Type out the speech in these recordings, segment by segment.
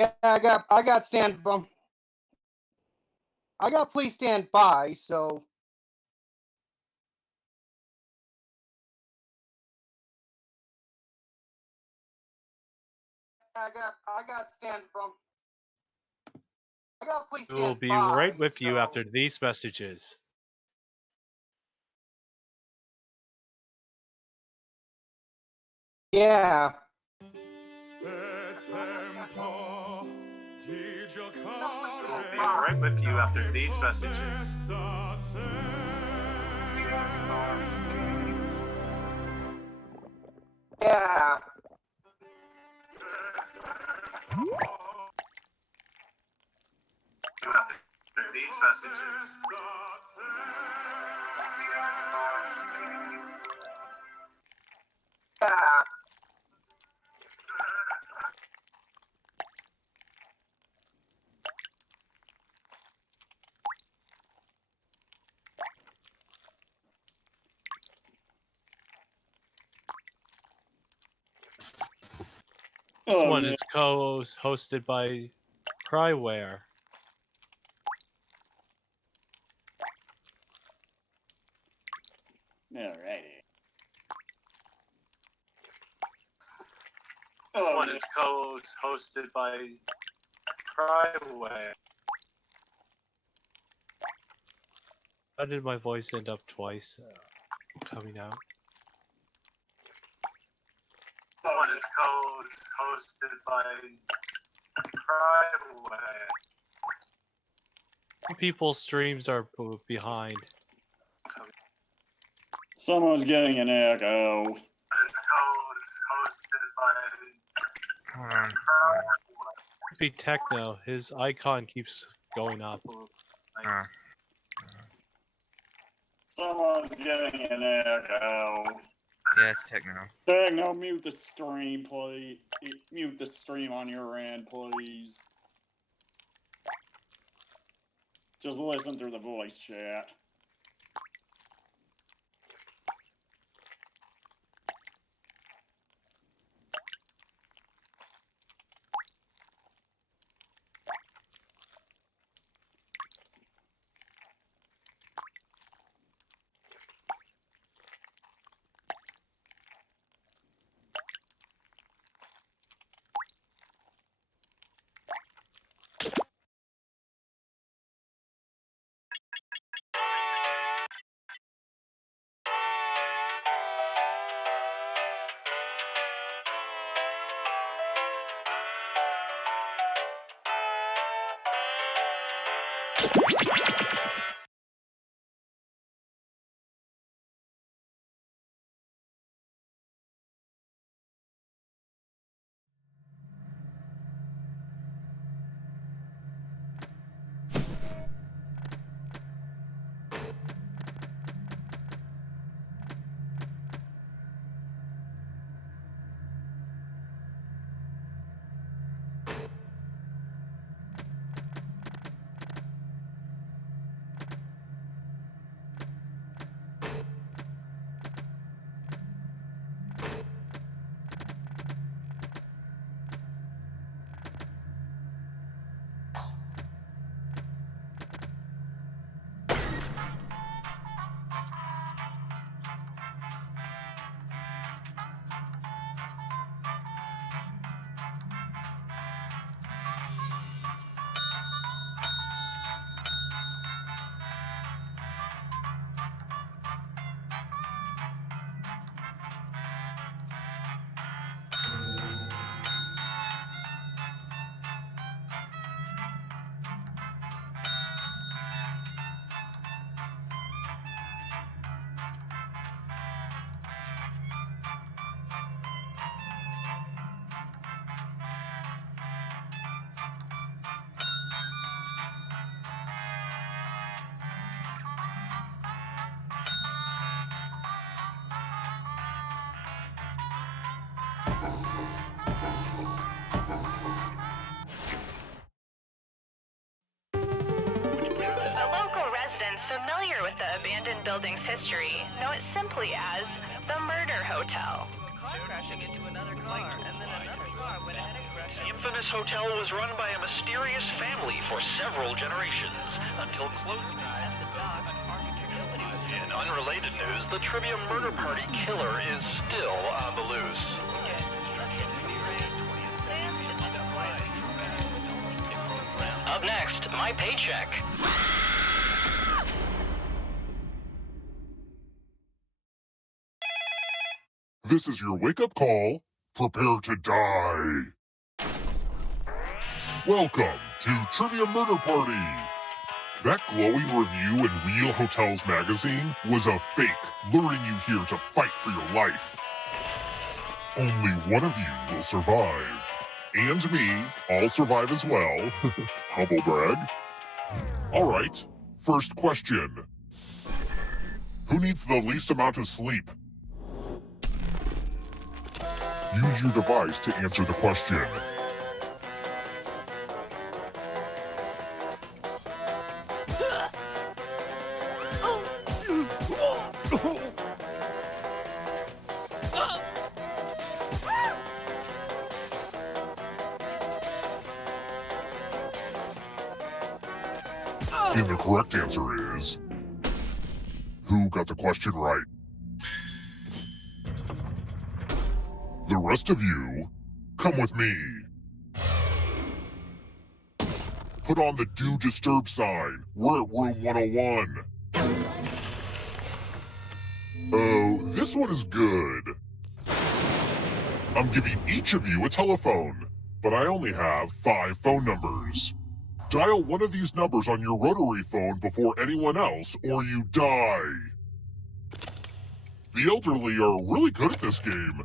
Yeah, I got I got please stand by, so. I got stand I got please We will stand be right by, with you so. after these messages. Yeah. We'll be right with you after these messages. Yeah. After these messages. Yeah. This one is co-hosted by Cryware. Alrighty. This one is co-hosted by Cryware. How did my voice end up twice coming out? This one is co-hosted by Cryware. People's streams are behind. Someone's getting an echo. Hosted by be Techno. His icon keeps going up. Someone's getting an echo. Yeah, it's Techno. Techno, mute the stream, please. Mute the stream on your end, please. Just listen through the voice chat. The local residents familiar with the abandoned building's history know it simply as the Murder Hotel. crashing into another car, and then another car went ahead and crashed. The infamous hotel was run by a mysterious family for several generations until close. At the dock, nobody was In unrelated news, the trivia murder party killer is still on the loose. Up next, my paycheck. This is your wake-up call. Prepare to die. Welcome to Trivia Murder Party. That glowing review in Real Hotels magazine was a fake, luring you here to fight for your life. Only one of you will survive. And me, I'll survive as well. Humble brag. All right, first question. Who needs the least amount of sleep? Use your device to answer the question. And the correct answer is... Who got the question right? The rest of you, come with me. Put on the Do Disturb sign. We're at room 101. Oh, this one is good. I'm giving each of you a telephone, but I only have 5 phone numbers. Dial one of these numbers on your rotary phone before anyone else, or you die. The elderly are really good at this game.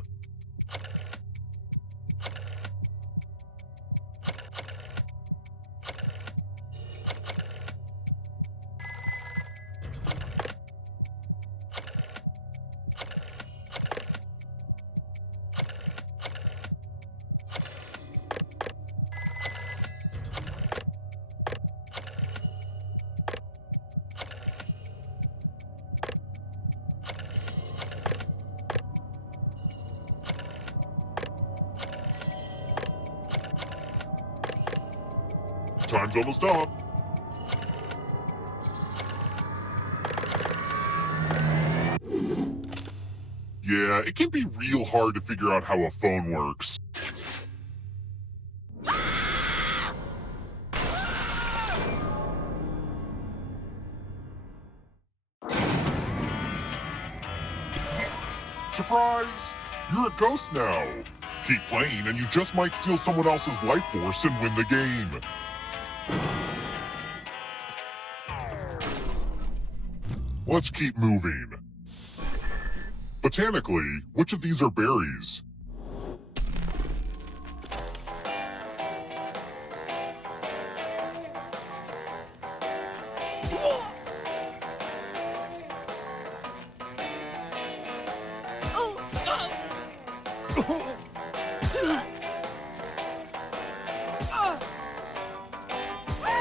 Time's almost up. Yeah, it can be real hard to figure out how a phone works. Surprise! You're a ghost now. Keep playing and you just might steal someone else's life force and win the game. Let's keep moving. Botanically, which of these are berries?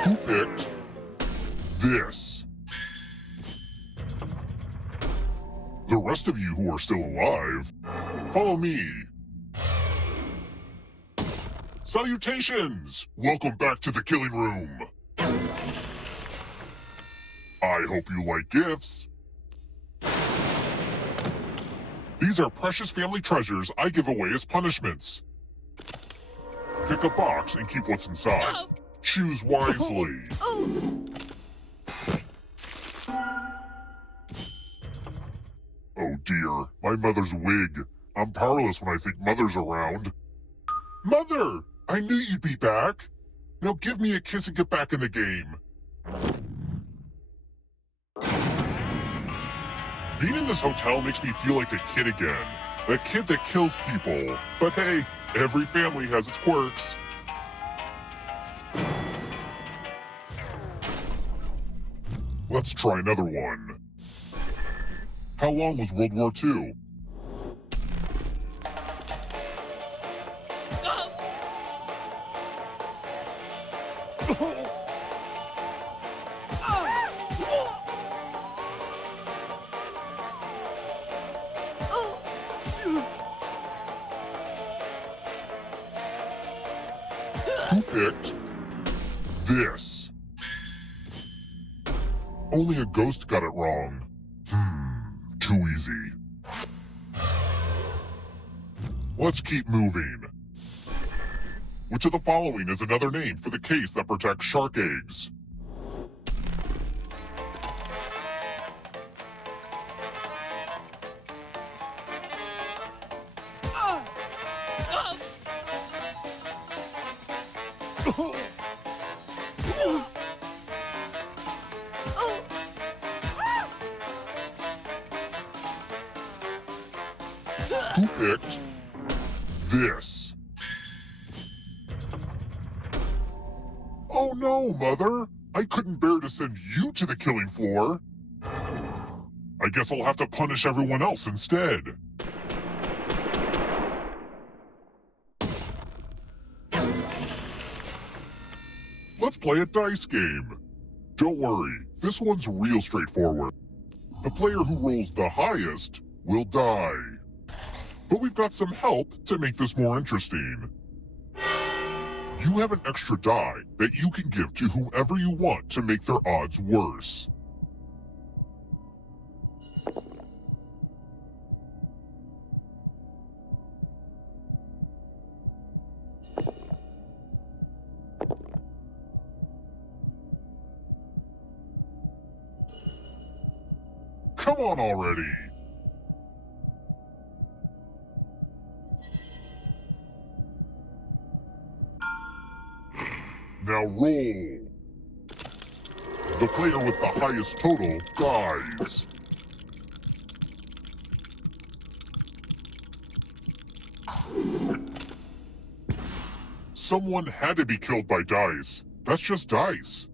Who picked this? The rest of you who are still alive, follow me. Salutations! Welcome back to the killing room. I hope you like gifts. These are precious family treasures I give away as punishments. Pick a box and keep what's inside. Choose wisely. Oh dear, my mother's wig. I'm powerless when I think Mother's around. Mother! I knew you'd be back. Now give me a kiss and get back in the game. Being in this hotel makes me feel like a kid again. A kid that kills people. But hey, every family has its quirks. Let's try another one. How long was World War II? picked this? Only a ghost got it wrong. Too easy. Let's keep moving. Which of the following is another name for the case that protects shark eggs? Who picked this? Oh no, Mother! I couldn't bear to send you to the killing floor. I guess I'll have to punish everyone else instead. Let's play a dice game. Don't worry, this one's real straightforward. The player who rolls the highest will die. But we've got some help to make this more interesting. You have an extra die that you can give to whoever you want to make their odds worse. Come on already! Now roll. The player with the highest total dies. Someone had to be killed by dice. That's just dice.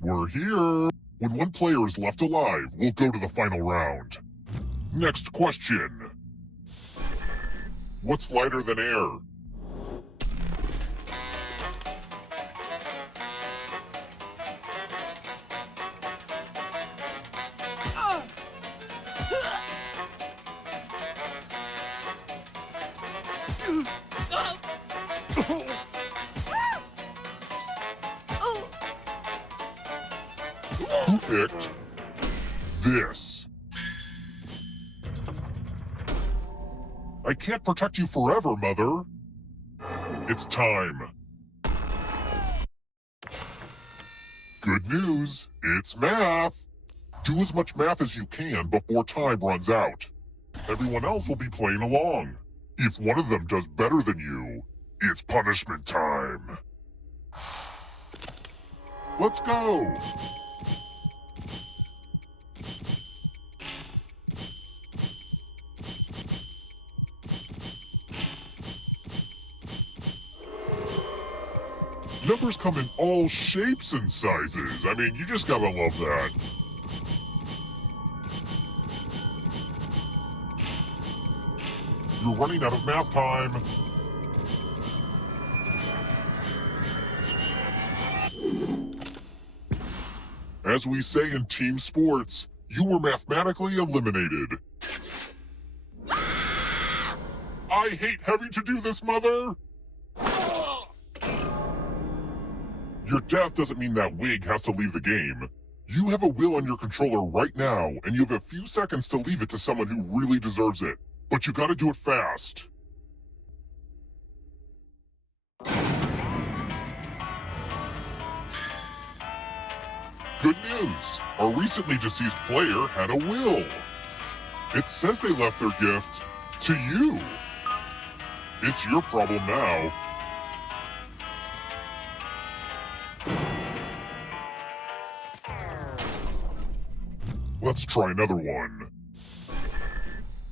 We're here. When one player is left alive, we'll go to the final round. Next question. What's lighter than air? Who picked this? I can't protect you forever, Mother. It's time. Good news, it's math. Do as much math as you can before time runs out. Everyone else will be playing along. If one of them does better than you, it's punishment time. Let's go. Numbers come in all shapes and sizes. I mean, you just gotta love that. You're running out of math time. As we say in team sports, you were mathematically eliminated. I hate having to do this, Mother! Your death doesn't mean that wig has to leave the game. You have a will on your controller right now, and you have a few seconds to leave it to someone who really deserves it. But you gotta do it fast. Good news! Our recently deceased player had a will. It says they left their gift to you. It's your problem now. Let's try another one.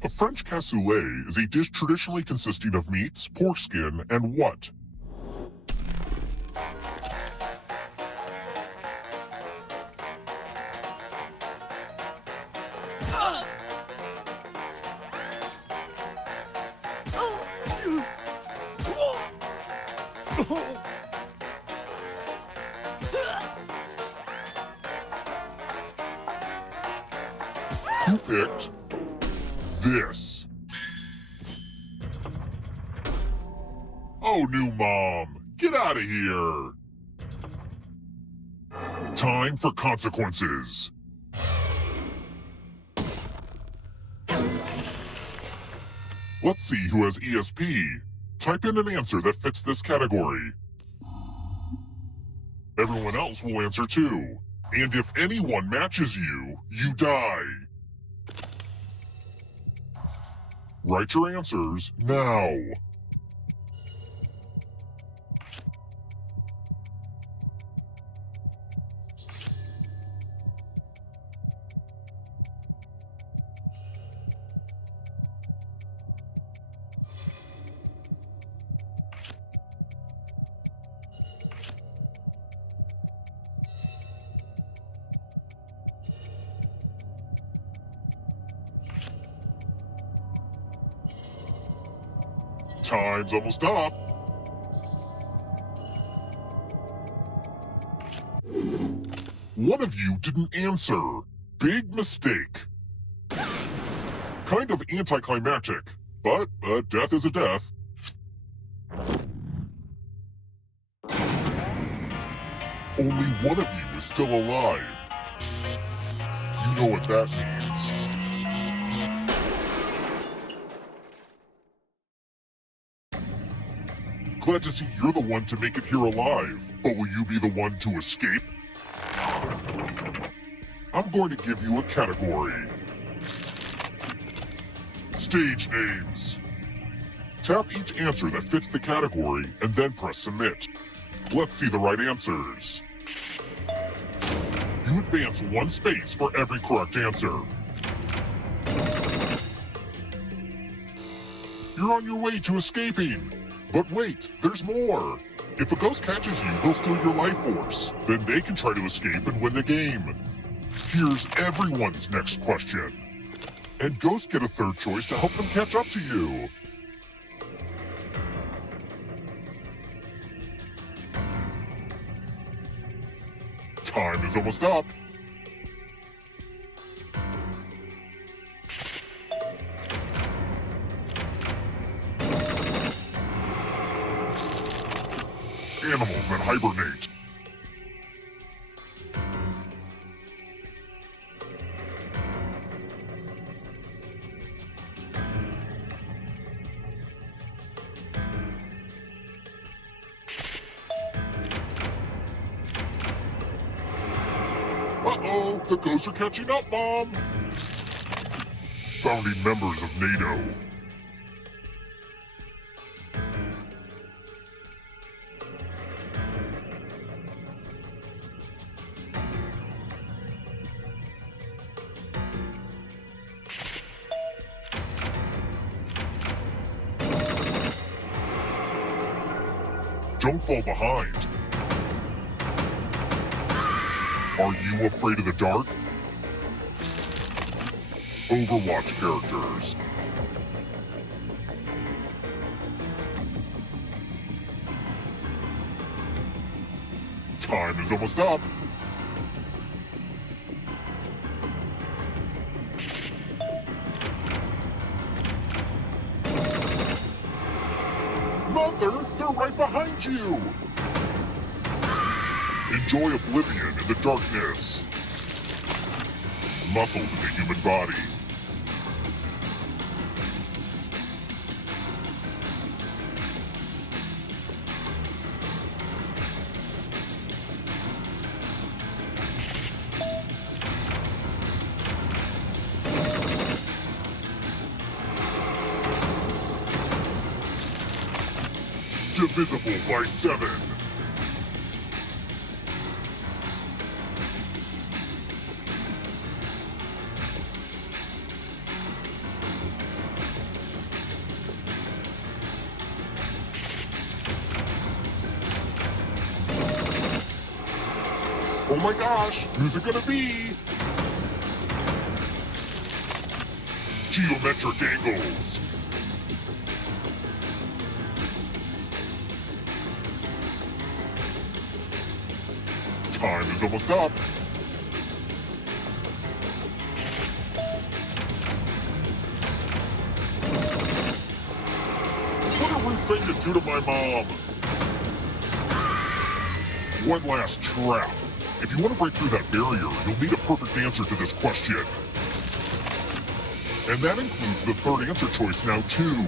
A French cassoulet is a dish traditionally consisting of meats, pork skin, and what? Who picked this? Oh, new mom, get out of here. Time for consequences. Let's see who has ESP. Type in an answer that fits this category. Everyone else will answer too. And if anyone matches you, you die. Write your answers now. Time's almost up. One of you didn't answer. Big mistake. Kind of anticlimactic, but a death is a death. Only one of you is still alive. You know what that means. Glad to see you're the one to make it here alive, but will you be the one to escape? I'm going to give you a category. Stage names. Tap each answer that fits the category and then press submit. Let's see the right answers. You advance one space for every correct answer. You're on your way to escaping. But wait, there's more. If a ghost catches you, they'll steal your life force. Then they can try to escape and win the game. Here's everyone's next question. And ghosts get a third choice to help them catch up to you. Time is almost up. Animals that hibernate. Uh-oh, the ghosts are catching up, Mom! Founding members of NATO. Don't fall behind. Are you afraid of the dark? Overwatch characters. Time is almost up. Mother, they're right behind you! Enjoy oblivion in the darkness. Muscles in the human body. Divisible by 7. Oh my gosh, who's it gonna be? Geometric angles. Time is almost up. What a rude thing to do to my mom. One last trap. If you want to break through that barrier, you'll need a perfect answer to this question. And that includes the third answer choice now, too.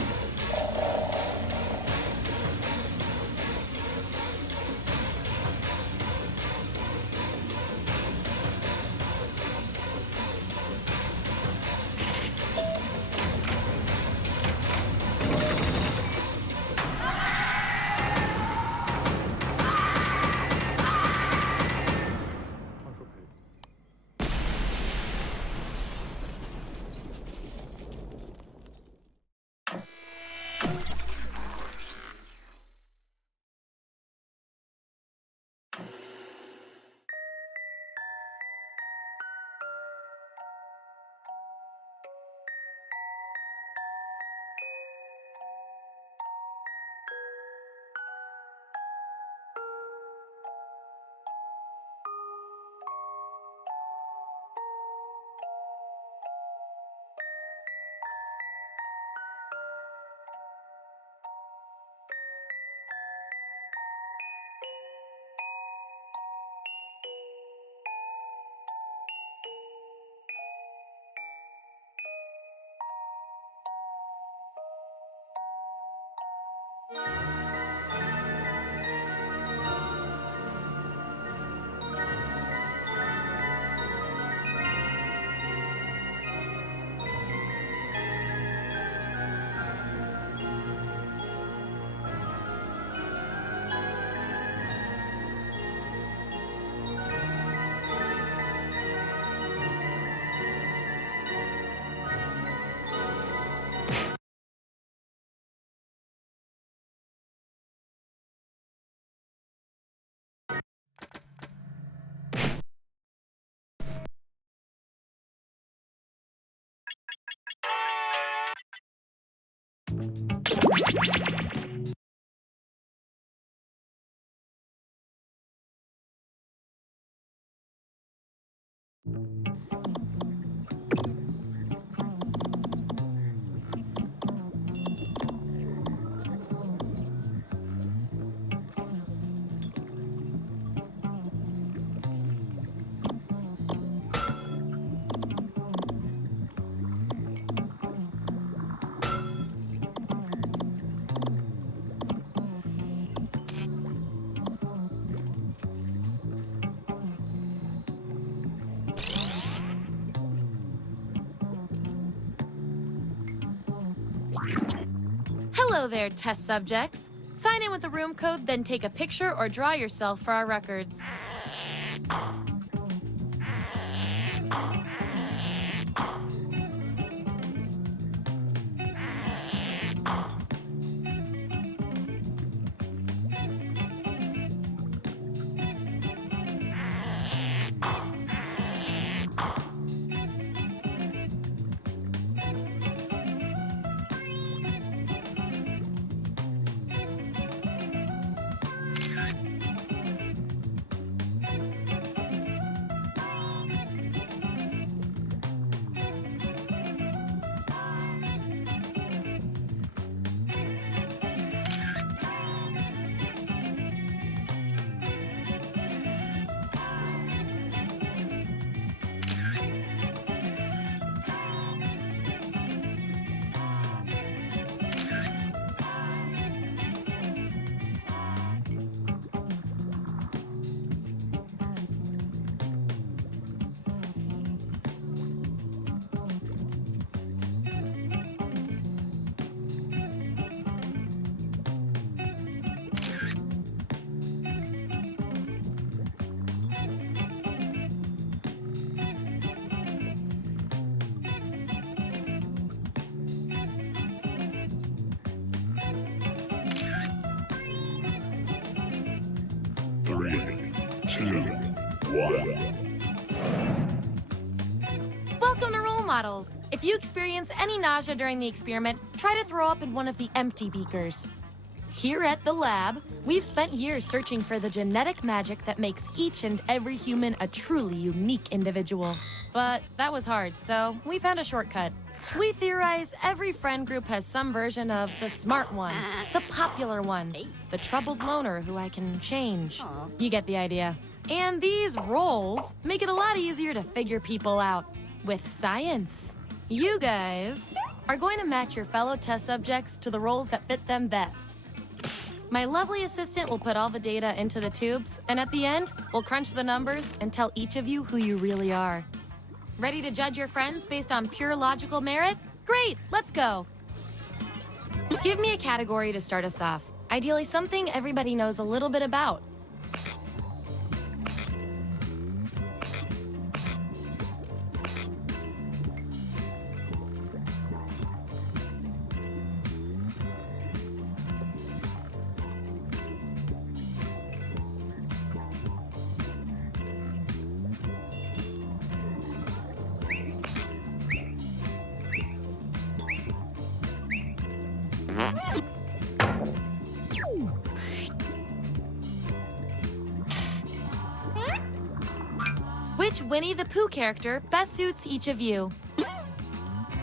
Hello there, test subjects. Sign in with the room code, then take a picture or draw yourself for our records. Welcome to Role Models. If you experience any nausea during the experiment, try to throw up in one of the empty beakers. Here at the lab, we've spent years searching for the genetic magic that makes each and every human a truly unique individual. But that was hard, so we found a shortcut. We theorize every friend group has some version of the smart one, the popular one, the troubled loner who I can change. You get the idea. And these roles make it a lot easier to figure people out with science. You guys are going to match your fellow test subjects to the roles that fit them best. My lovely assistant will put all the data into the tubes, and at the end, we'll crunch the numbers and tell each of you who you really are. Ready to judge your friends based on pure logical merit? Great, let's go. Give me a category to start us off. Ideally, something everybody knows a little bit about. Which Winnie the Pooh character best suits each of you?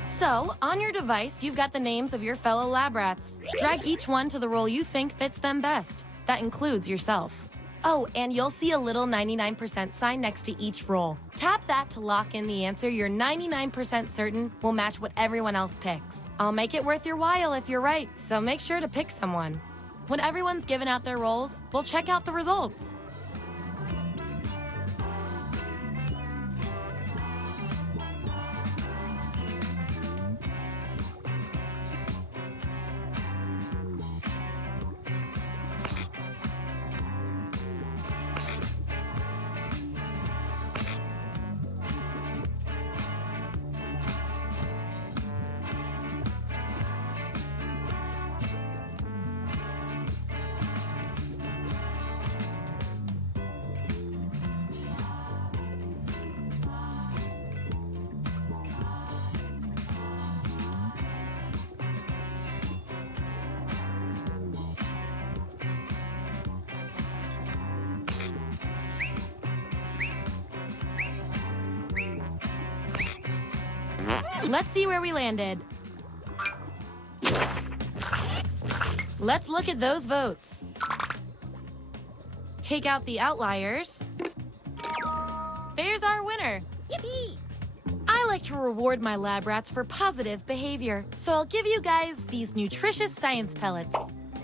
So, on your device, you've got the names of your fellow lab rats. Drag each one to the role you think fits them best. That includes yourself. Oh, and you'll see a little 99% sign next to each role. Tap that to lock in the answer you're 99% certain will match what everyone else picks. I'll make it worth your while if you're right, so make sure to pick someone. When everyone's given out their roles, we'll check out the results. Let's see where we landed. Let's look at those votes. Take out the outliers. There's our winner. Yippee! I like to reward my lab rats for positive behavior, so I'll give you guys these nutritious science pellets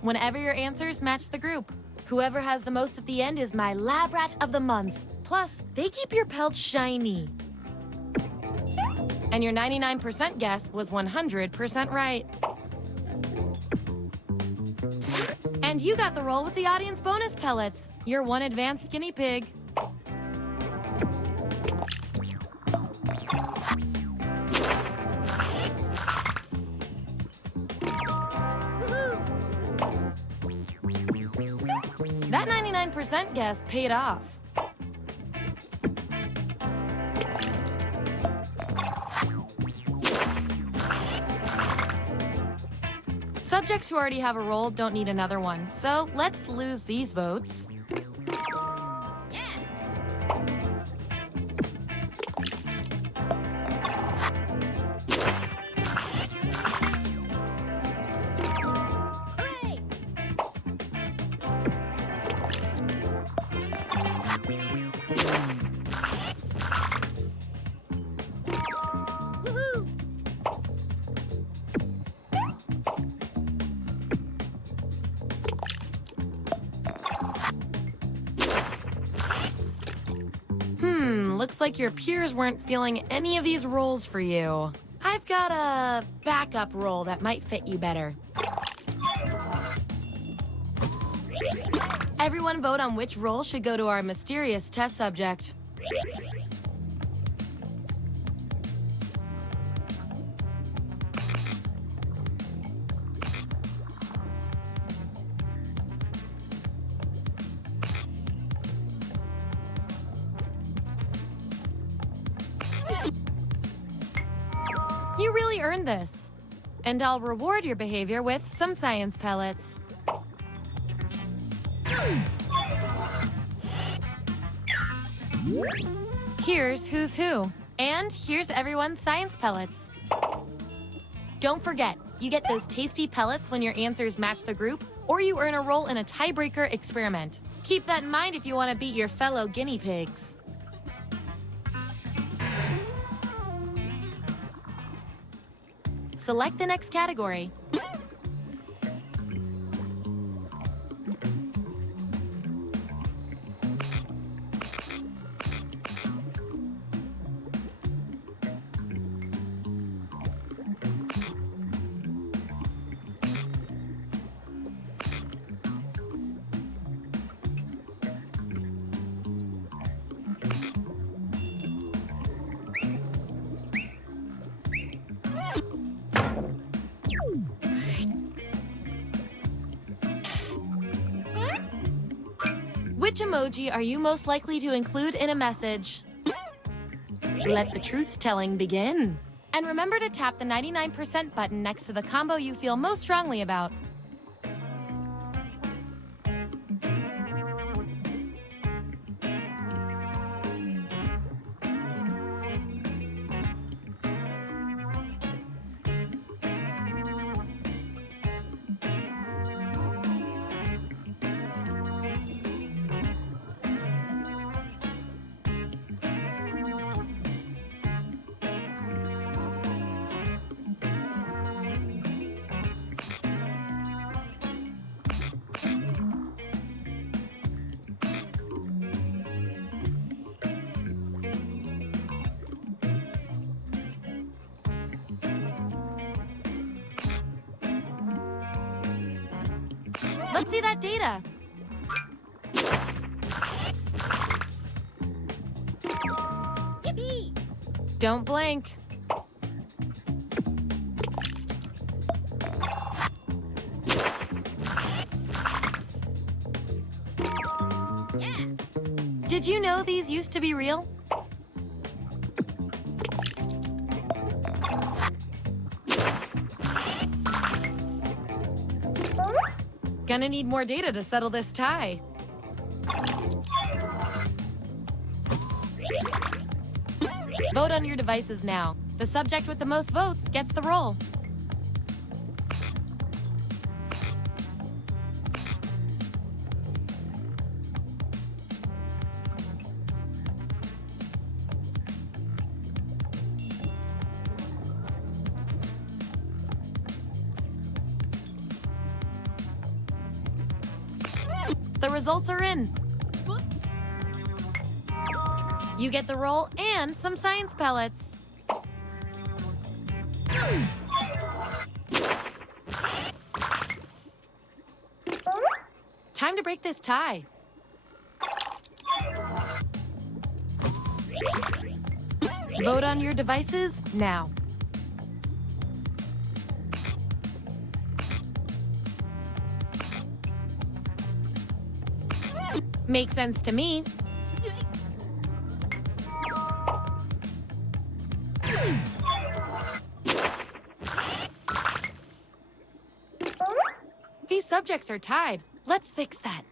whenever your answers match the group. Whoever has the most at the end is my lab rat of the month. Plus, they keep your pelts shiny. And your 99% guess was 100% right. And you got the role with the audience bonus pellets. You're one advanced guinea pig. That 99% guess paid off. Subjects who already have a role don't need another one, so let's lose these votes. Looks like your peers weren't feeling any of these roles for you. I've got a backup role that might fit you better. Everyone vote on which role should go to our mysterious test subject. You really earned this. And I'll reward your behavior with some science pellets. Here's who's who. And here's everyone's science pellets. Don't forget, you get those tasty pellets when your answers match the group, or you earn a role in a tiebreaker experiment. Keep that in mind if you want to beat your fellow guinea pigs. Select the next category. Which emoji are you most likely to include in a message? Let the truth-telling begin. And remember to tap the 99% button next to the combo you feel most strongly about. Let's see that data. Yippee! Don't blink. Yeah. Did you know these used to be real? Gonna need more data to settle this tie. Vote on your devices now. The subject with the most votes gets the role. The results are in. You get the role and some science pellets. Time to break this tie. Vote on your devices now. Makes sense to me. These subjects are tied. Let's fix that.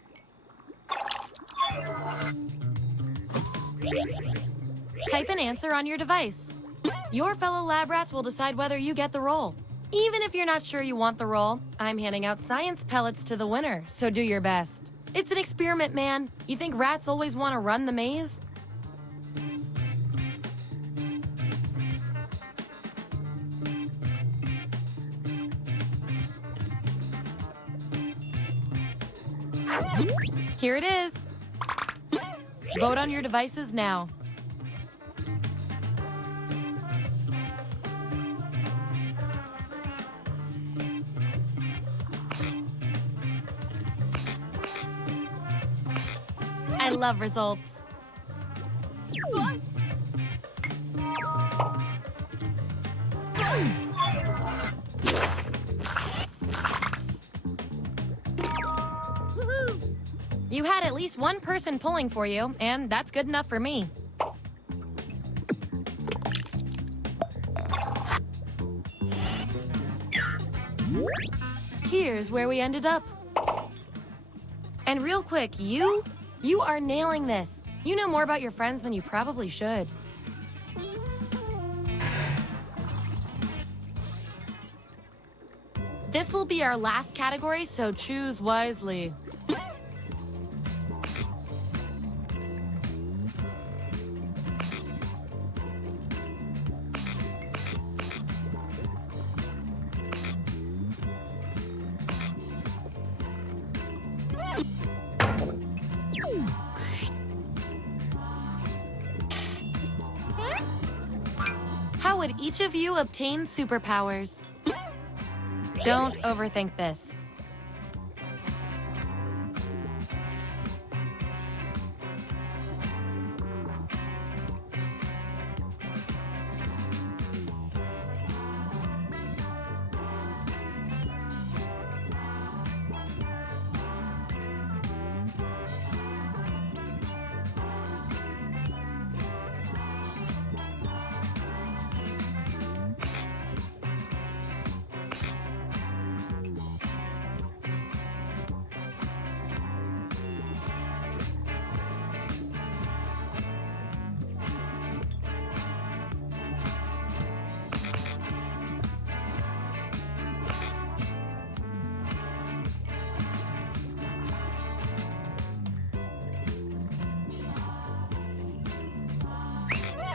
Type an answer on your device. Your fellow lab rats will decide whether you get the role. Even if you're not sure you want the role, I'm handing out science pellets to the winner, so do your best. It's an experiment, man. You think rats always want to run the maze? Here it is. Vote on your devices now. I love results. You had at least one person pulling for you, and that's good enough for me. Here's where we ended up. And real quick, you are nailing this. You know more about your friends than you probably should. This will be our last category, so choose wisely. How would each of you obtain superpowers? Don't overthink this.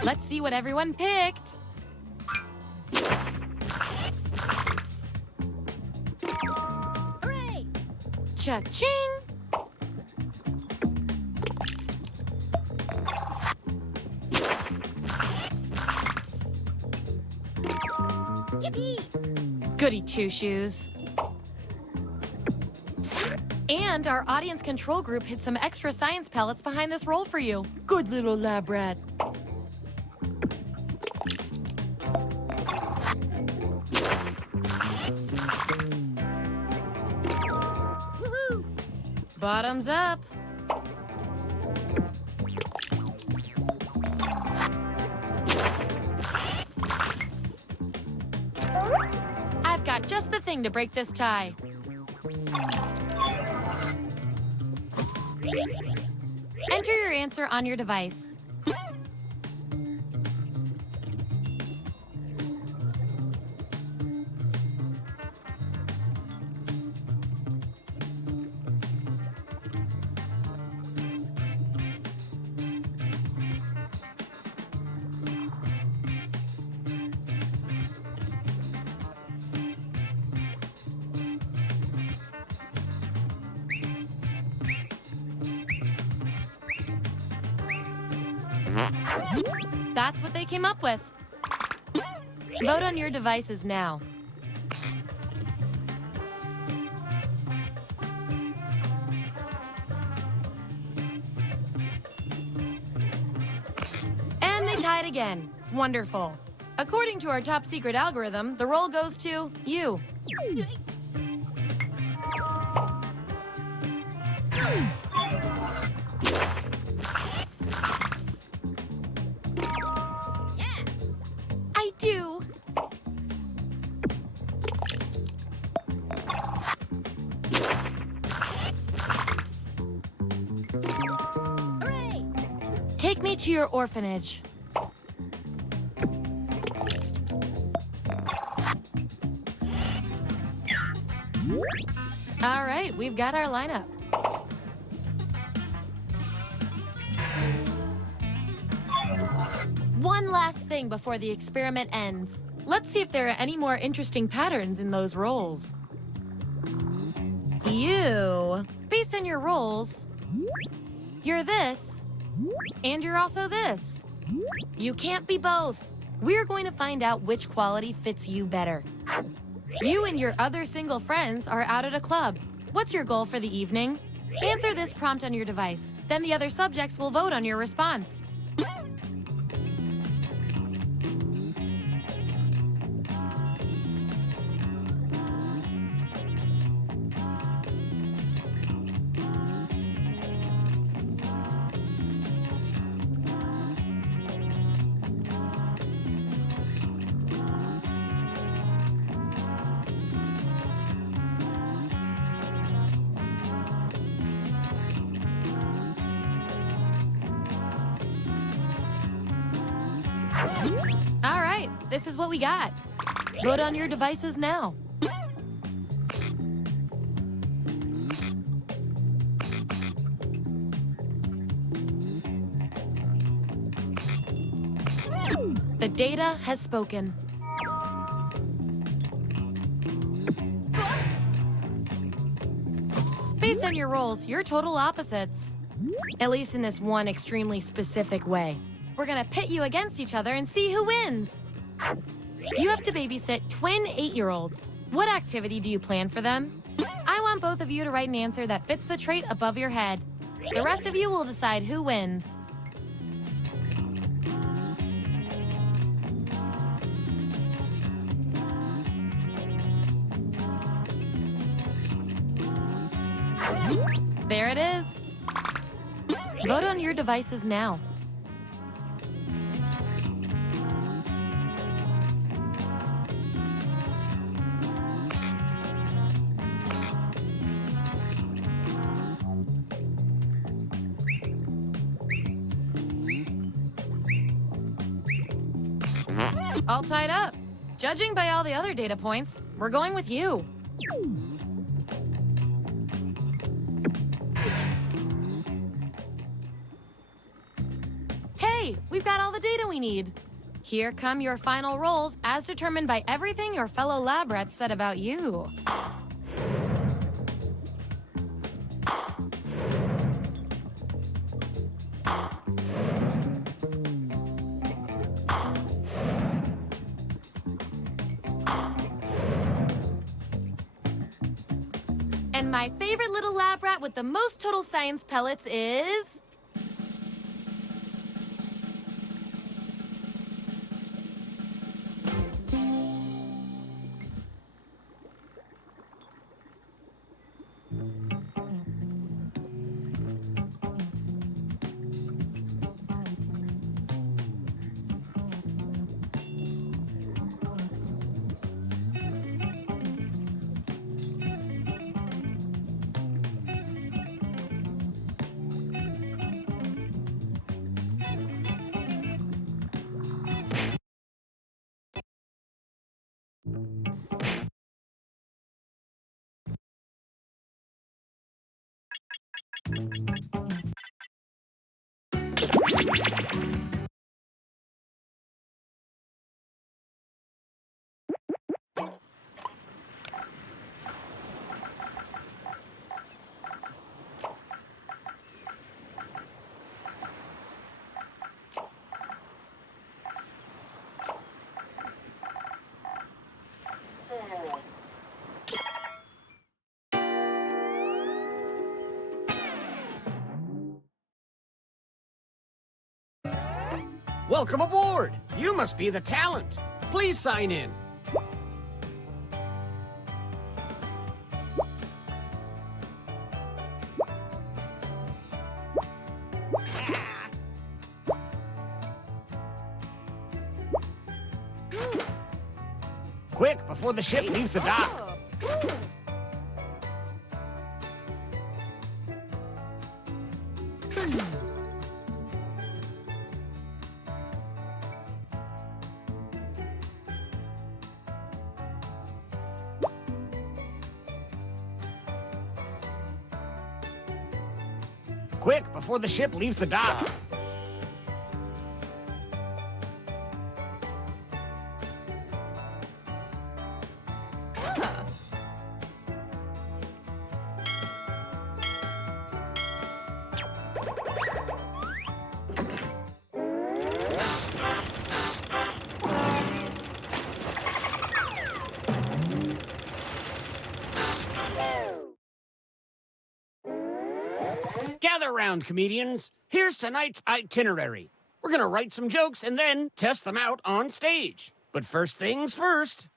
Let's see what everyone picked. Hooray! Cha-ching! Yippee! Goody two-shoes. And our audience control group hid some extra science pellets behind this roll for you. Good little lab rat. Woohoo! Bottoms up. I've got just the thing to break this tie. Enter your answer on your device. That's what they came up with. Vote on your devices now. And they tied again. Wonderful. According to our top secret algorithm, the roll goes to you. I do. Hooray! Take me to your orphanage. All right, we've got our lineup. One last thing before the experiment ends. Let's see if there are any more interesting patterns in those rolls. You, based on your rolls, you're this, and you're also this. You can't be both. We're going to find out which quality fits you better. You and your other single friends are out at a club. What's your goal for the evening? Answer this prompt on your device. Then the other subjects will vote on your response. right, this is what we got. Vote on your devices now. The data has spoken. Based on your roles, you're total opposites. At least in this one extremely specific way. We're gonna pit you against each other and see who wins. You have to babysit twin 8-year-olds. What activity do you plan for them? I want both of you to write an answer that fits the trait above your head. The rest of you will decide who wins. There it is. Vote on your devices now. All tied up. Judging by all the other data points, we're going with you. Hey, we've got all the data we need. Here come your final roles as determined by everything your fellow lab rats said about you. And my favorite little lab rat with the most total science pellets is... Welcome aboard! You must be the talent. Please sign in. Quick, before the ship leaves the dock. Quick, before the ship leaves the dock. Gather round, comedians. Here's tonight's itinerary. We're gonna write some jokes and then test them out on stage. But first things first,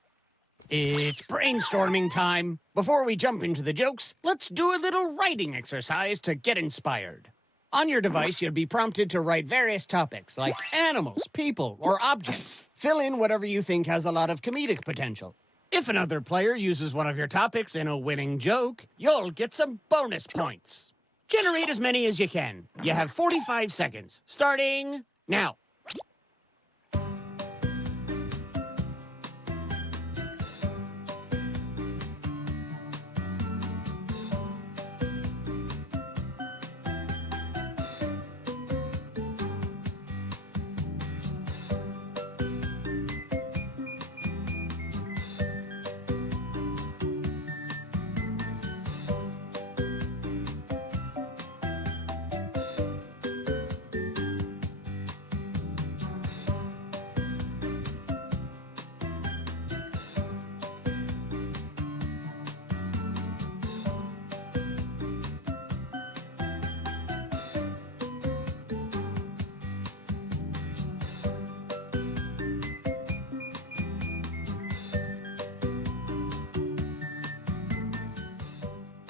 it's brainstorming time. Before we jump into the jokes, let's do a little writing exercise to get inspired. On your device, you'll be prompted to write various topics like animals, people, or objects. Fill in whatever you think has a lot of comedic potential. If another player uses one of your topics in a winning joke, you'll get some bonus points. Generate as many as you can. You have 45 seconds, starting now.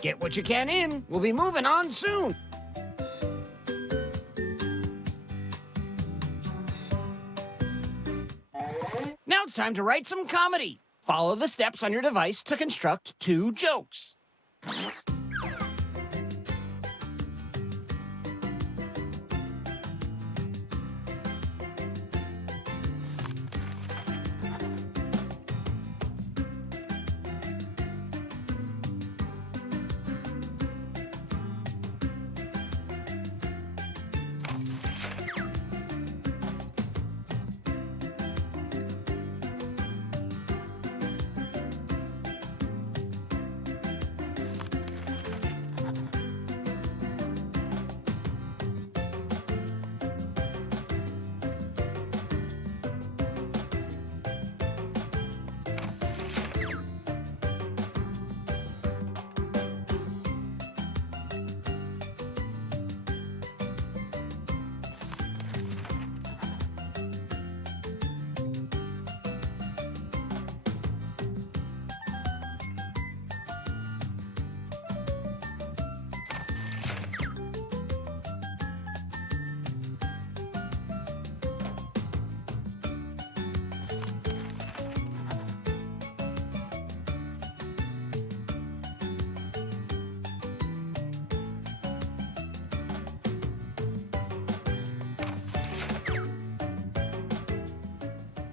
Get what you can in. We'll be moving on soon. Now it's time to write some comedy. Follow the steps on your device to construct 2 jokes.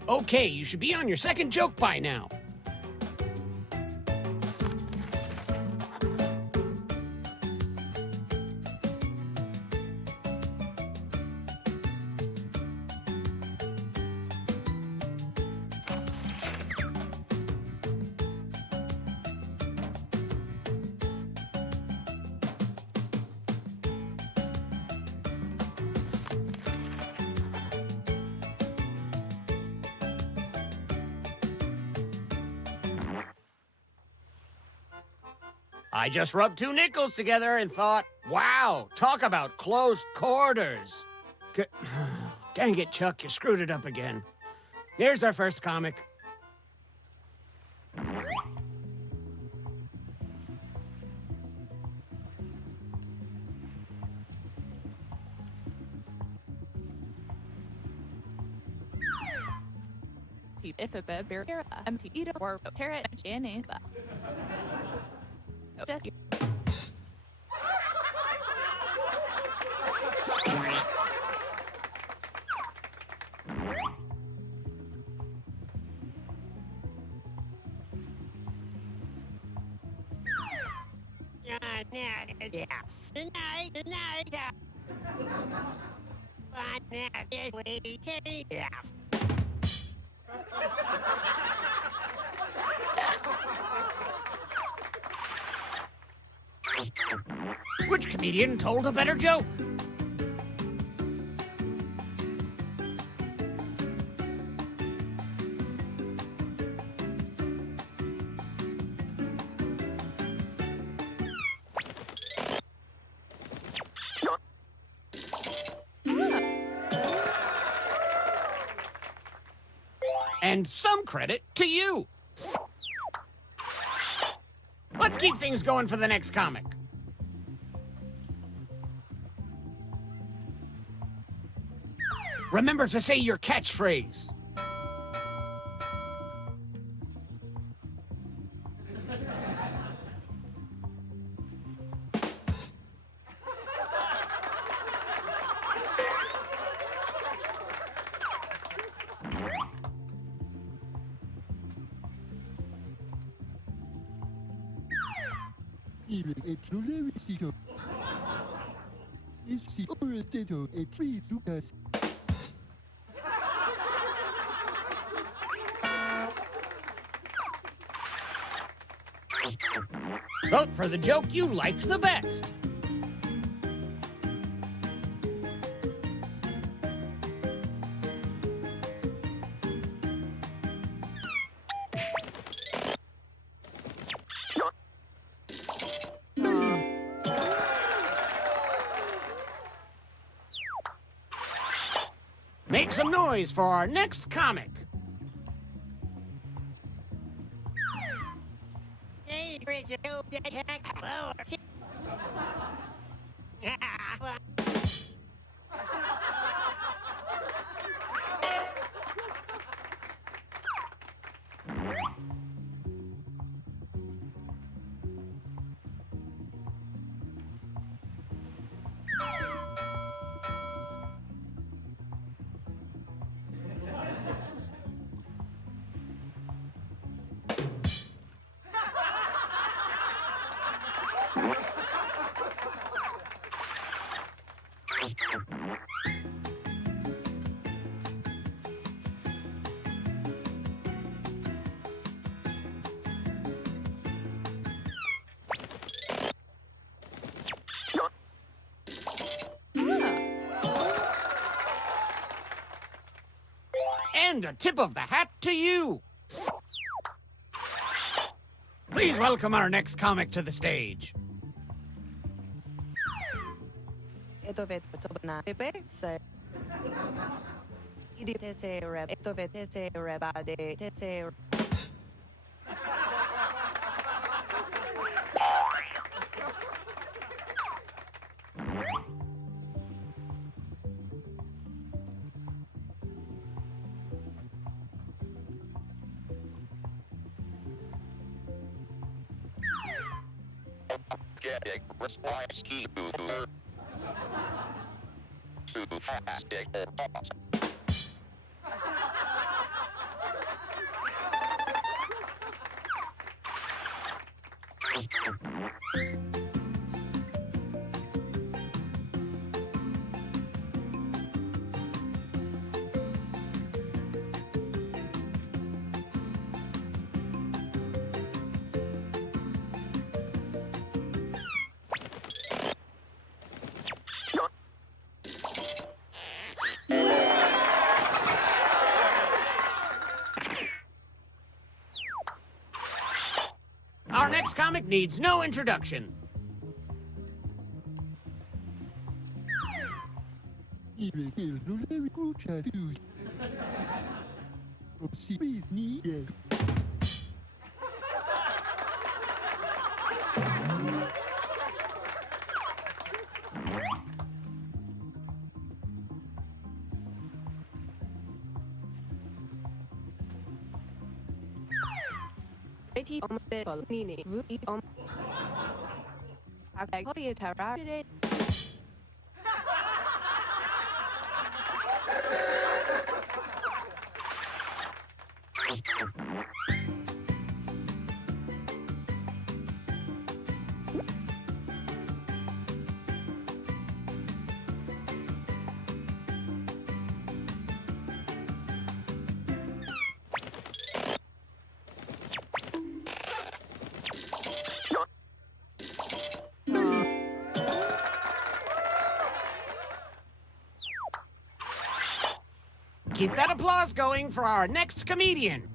Okay, you should be on your second joke by now. I just rubbed 2 nickels together and thought, wow, talk about close quarters. Dang it, Chuck, you screwed it up again. Here's our first comic. If a bear empty eat or tear it, Jenny. Which comedian told a better joke? And some credit to you. Let's keep things going for the next comic. Remember to say your catchphrase. Vote for the joke you liked the best. Make some noise for our next comic. And a tip of the hat to you. Please welcome our next comic to the stage. Our next comic needs no introduction. Keep that applause going for our next comedian.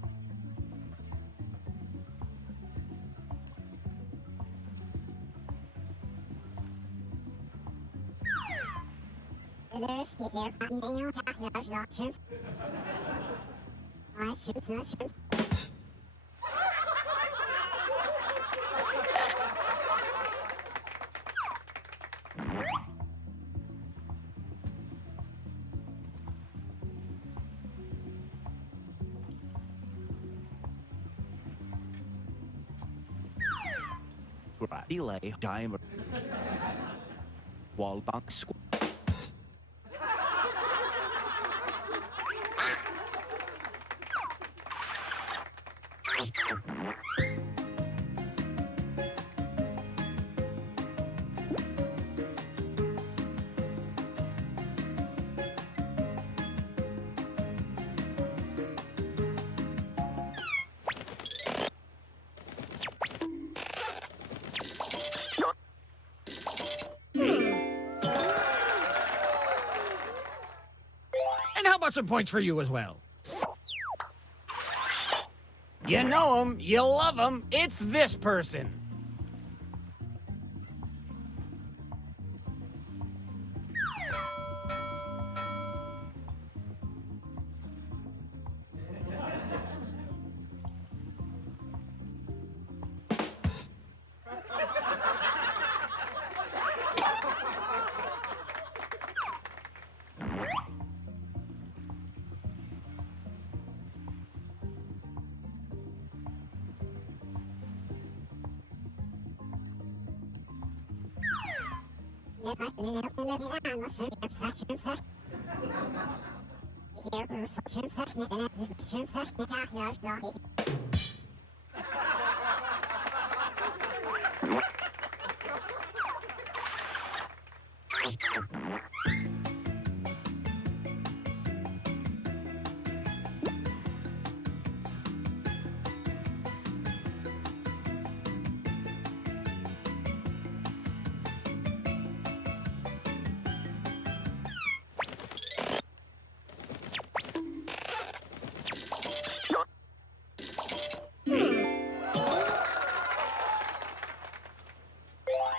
Delay dimer. Wallbank squad. And how about some points for you as well? You know him, you love him, it's this person.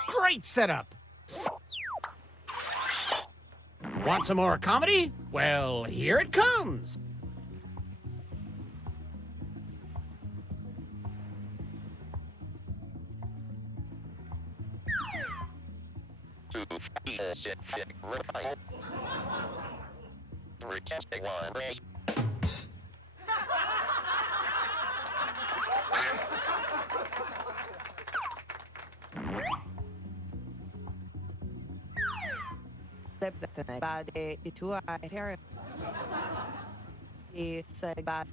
Great setup. Want some more comedy? Well, here it comes. It's bad.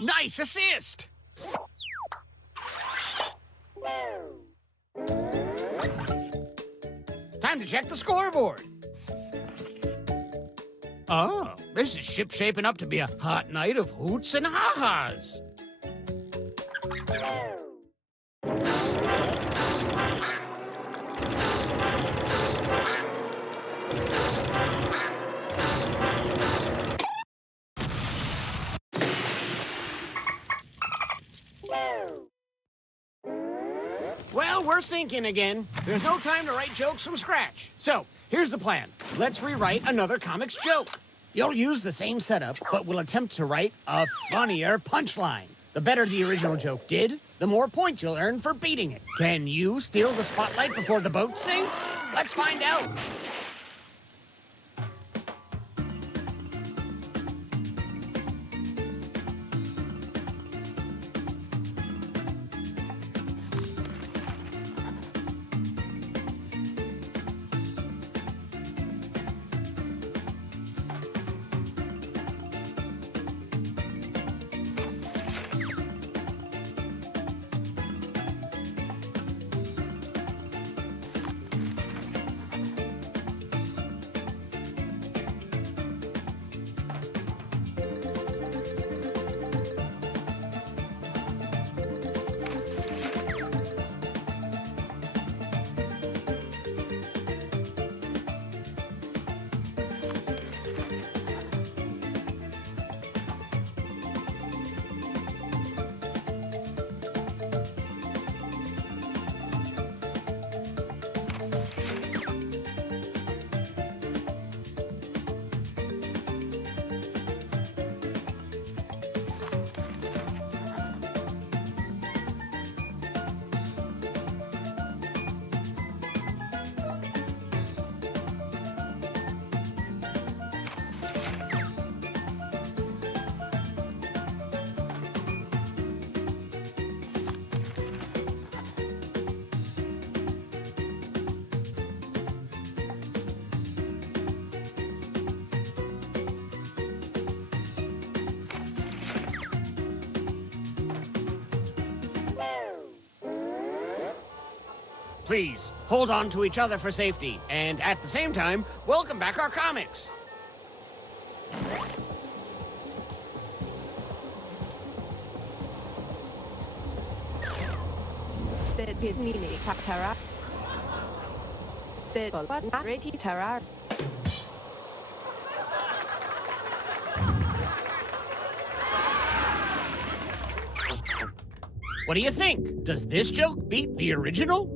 Nice assist! Time to check the scoreboard. Oh, this is shaping up to be a hot night of hoots and ha-has. Well, we're sinking again. There's no time to write jokes from scratch. So, here's the plan. Let's rewrite another comics joke. You'll use the same setup, but we'll attempt to write a funnier punchline. The better the original joke did, the more points you'll earn for beating it. Can you steal the spotlight before the boat sinks? Let's find out. Please, hold on to each other for safety, and at the same time, welcome back our comics. Bit Nini Tara. Bit Reti Tara. What do you think? Does this joke beat the original?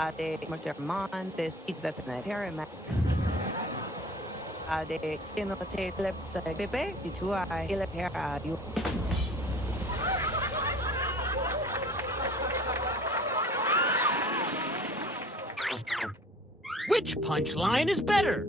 Ade Murderman, this is at the pyramid. Ade Stinote Lips, Bebe, the two I ilapera you. Which punchline is better?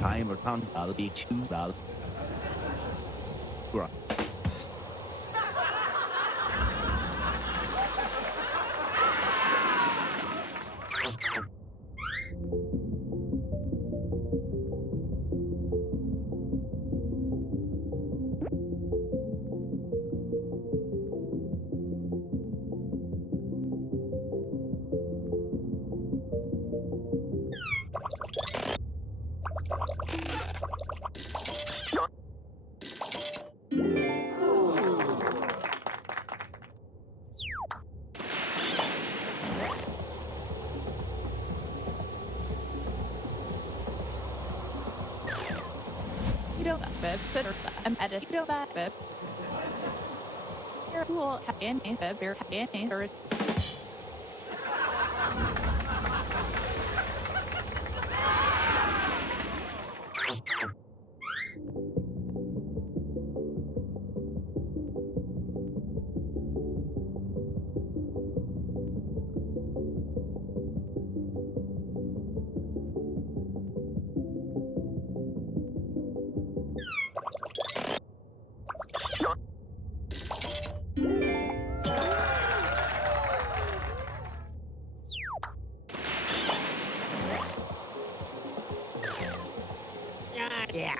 Time or pound, I'll be $2. Right. You don't bib, sitter, I'm edit, you don't bib. You're cool, in a bib, you're in or Yeah.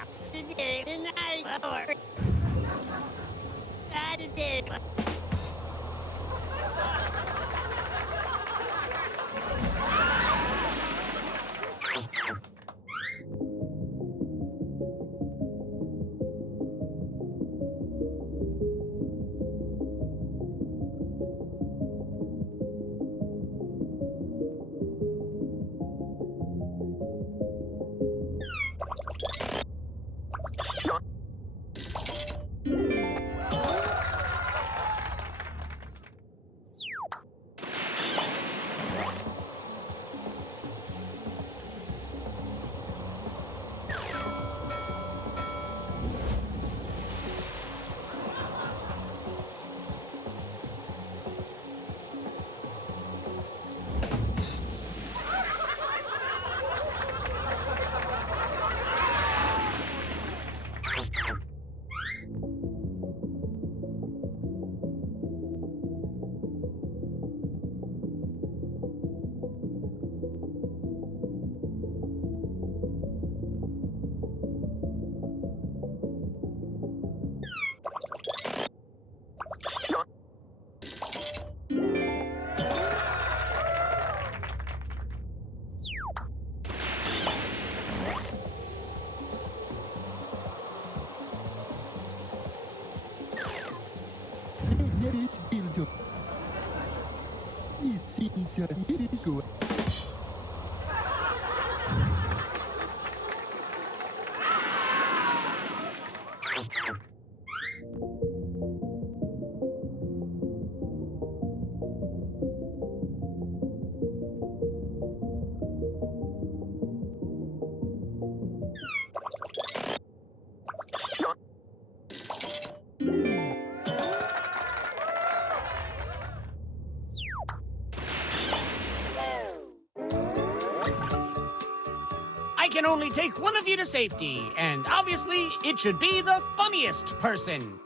I can only take one of you to safety, and obviously, it should be the funniest person.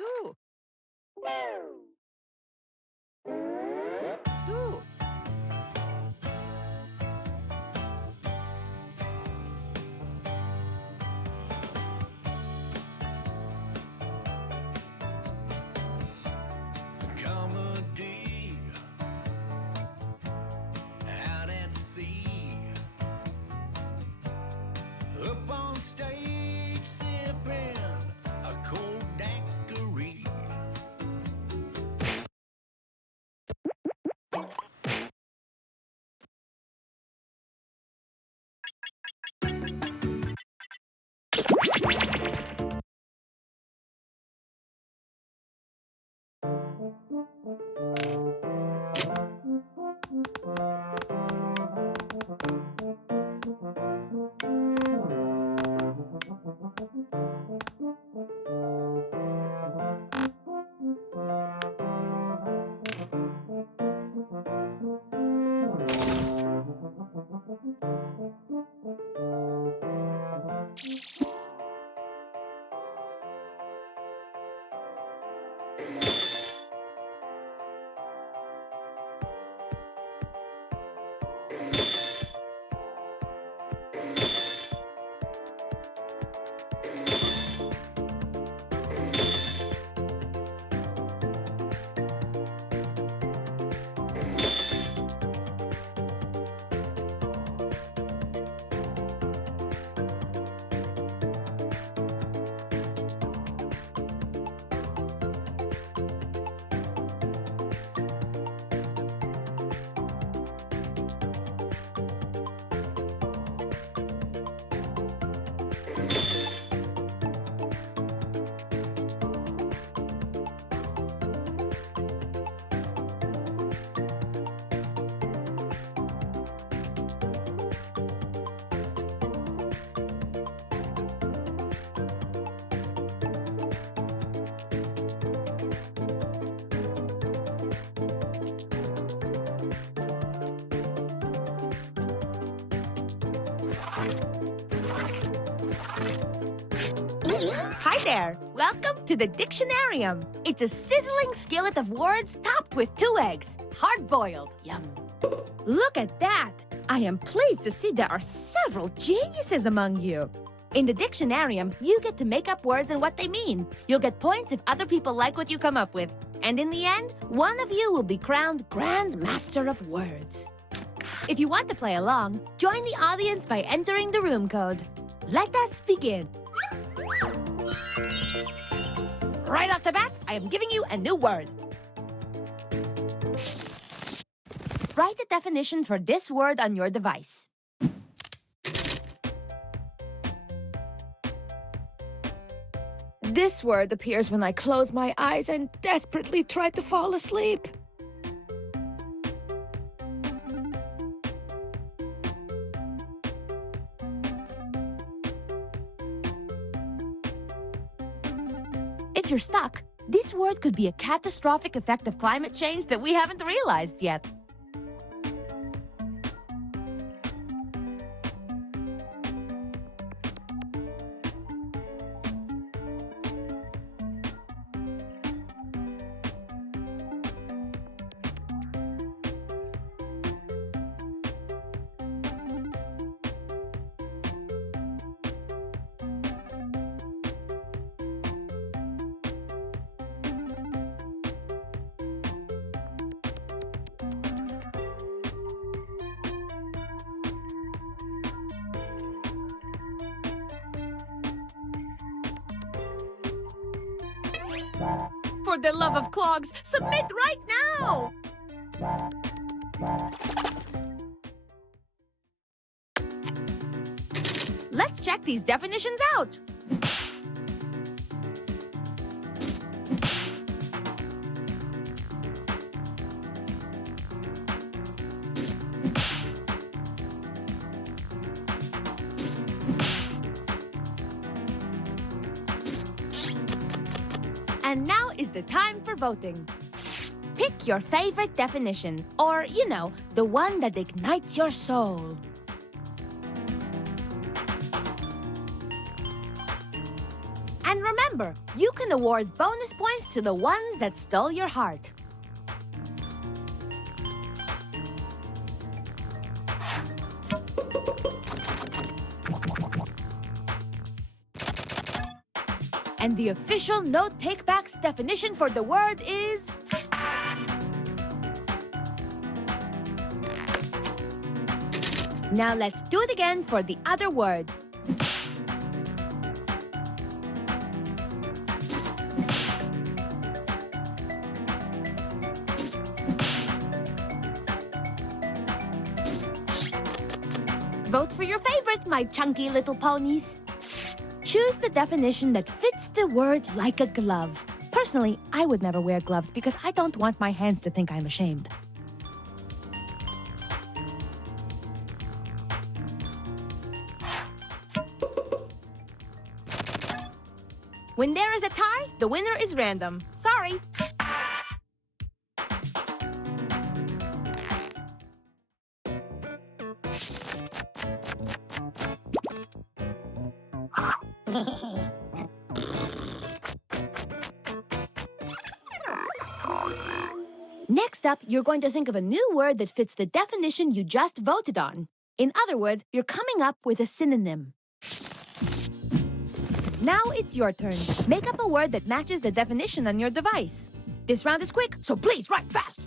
Ooh. Ooh. Comedy out at sea, up on stage sipping a cold daiquiri. Hi there! Welcome to the Dictionarium. It's a sizzling skillet of words topped with 2 eggs, hard-boiled. Yum. Look at that! I am pleased to see there are several geniuses among you. In the Dictionarium, you get to make up words and what they mean. You'll get points if other people like what you come up with. And in the end, one of you will be crowned Grand Master of Words. If you want to play along, join the audience by entering the room code. Let us begin. Right off the bat, I am giving you a new word. Write the definition for this word on your device. This word appears when I close my eyes and desperately try to fall asleep. If you're stuck, this word could be a catastrophic effect of climate change that we haven't realized yet. For the love of clogs, submit right now! Let's check these definitions out. And now is the time for voting. Pick your favorite definition, or, you know, the one that ignites your soul. And remember, you can award bonus points to the ones that stole your heart. And the official No Takebacks definition for the word is... Now let's do it again for the other word. Vote for your favorite, my chunky little ponies. Choose the definition that fits the word like a glove. Personally, I would never wear gloves because I don't want my hands to think I'm ashamed. When there is a tie, the winner is random. Sorry. Next up, you're going to think of a new word that fits the definition you just voted on. In other words, you're coming up with a synonym. Now it's your turn. Make up a word that matches the definition on your device. This round is quick, so please write fast.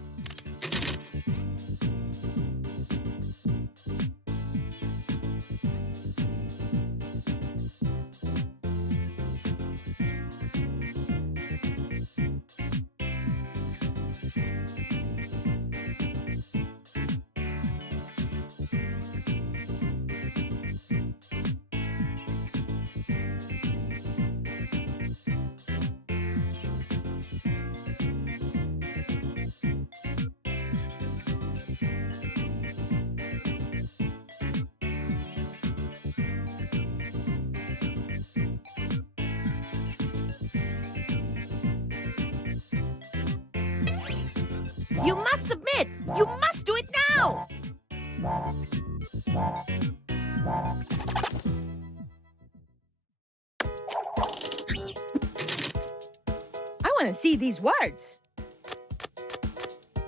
You must submit! You must do it now! I want to see these words.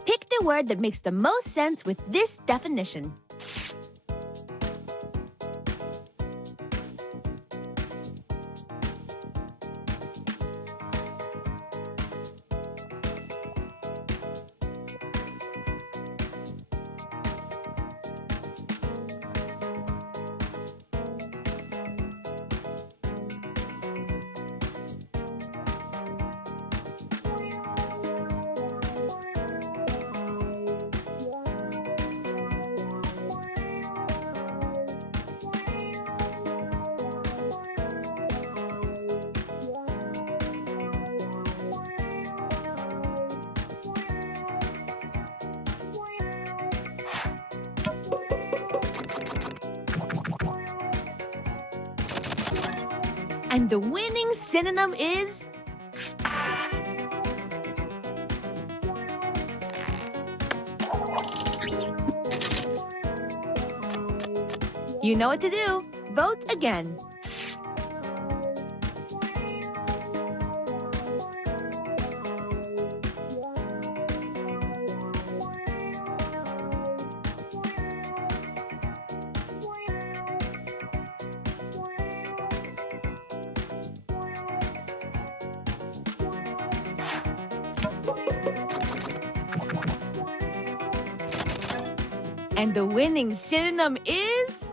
Pick the word that makes the most sense with this definition. And the winning synonym is... You know what to do. Vote again. And the winning synonym is...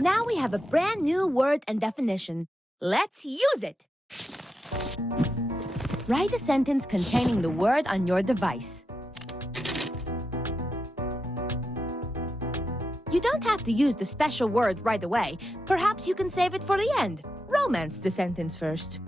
Now we have a brand new word and definition. Let's use it. Write a sentence containing the word on your device. You don't have to use the special word right away. Perhaps you can save it for the end. Romance the sentence first.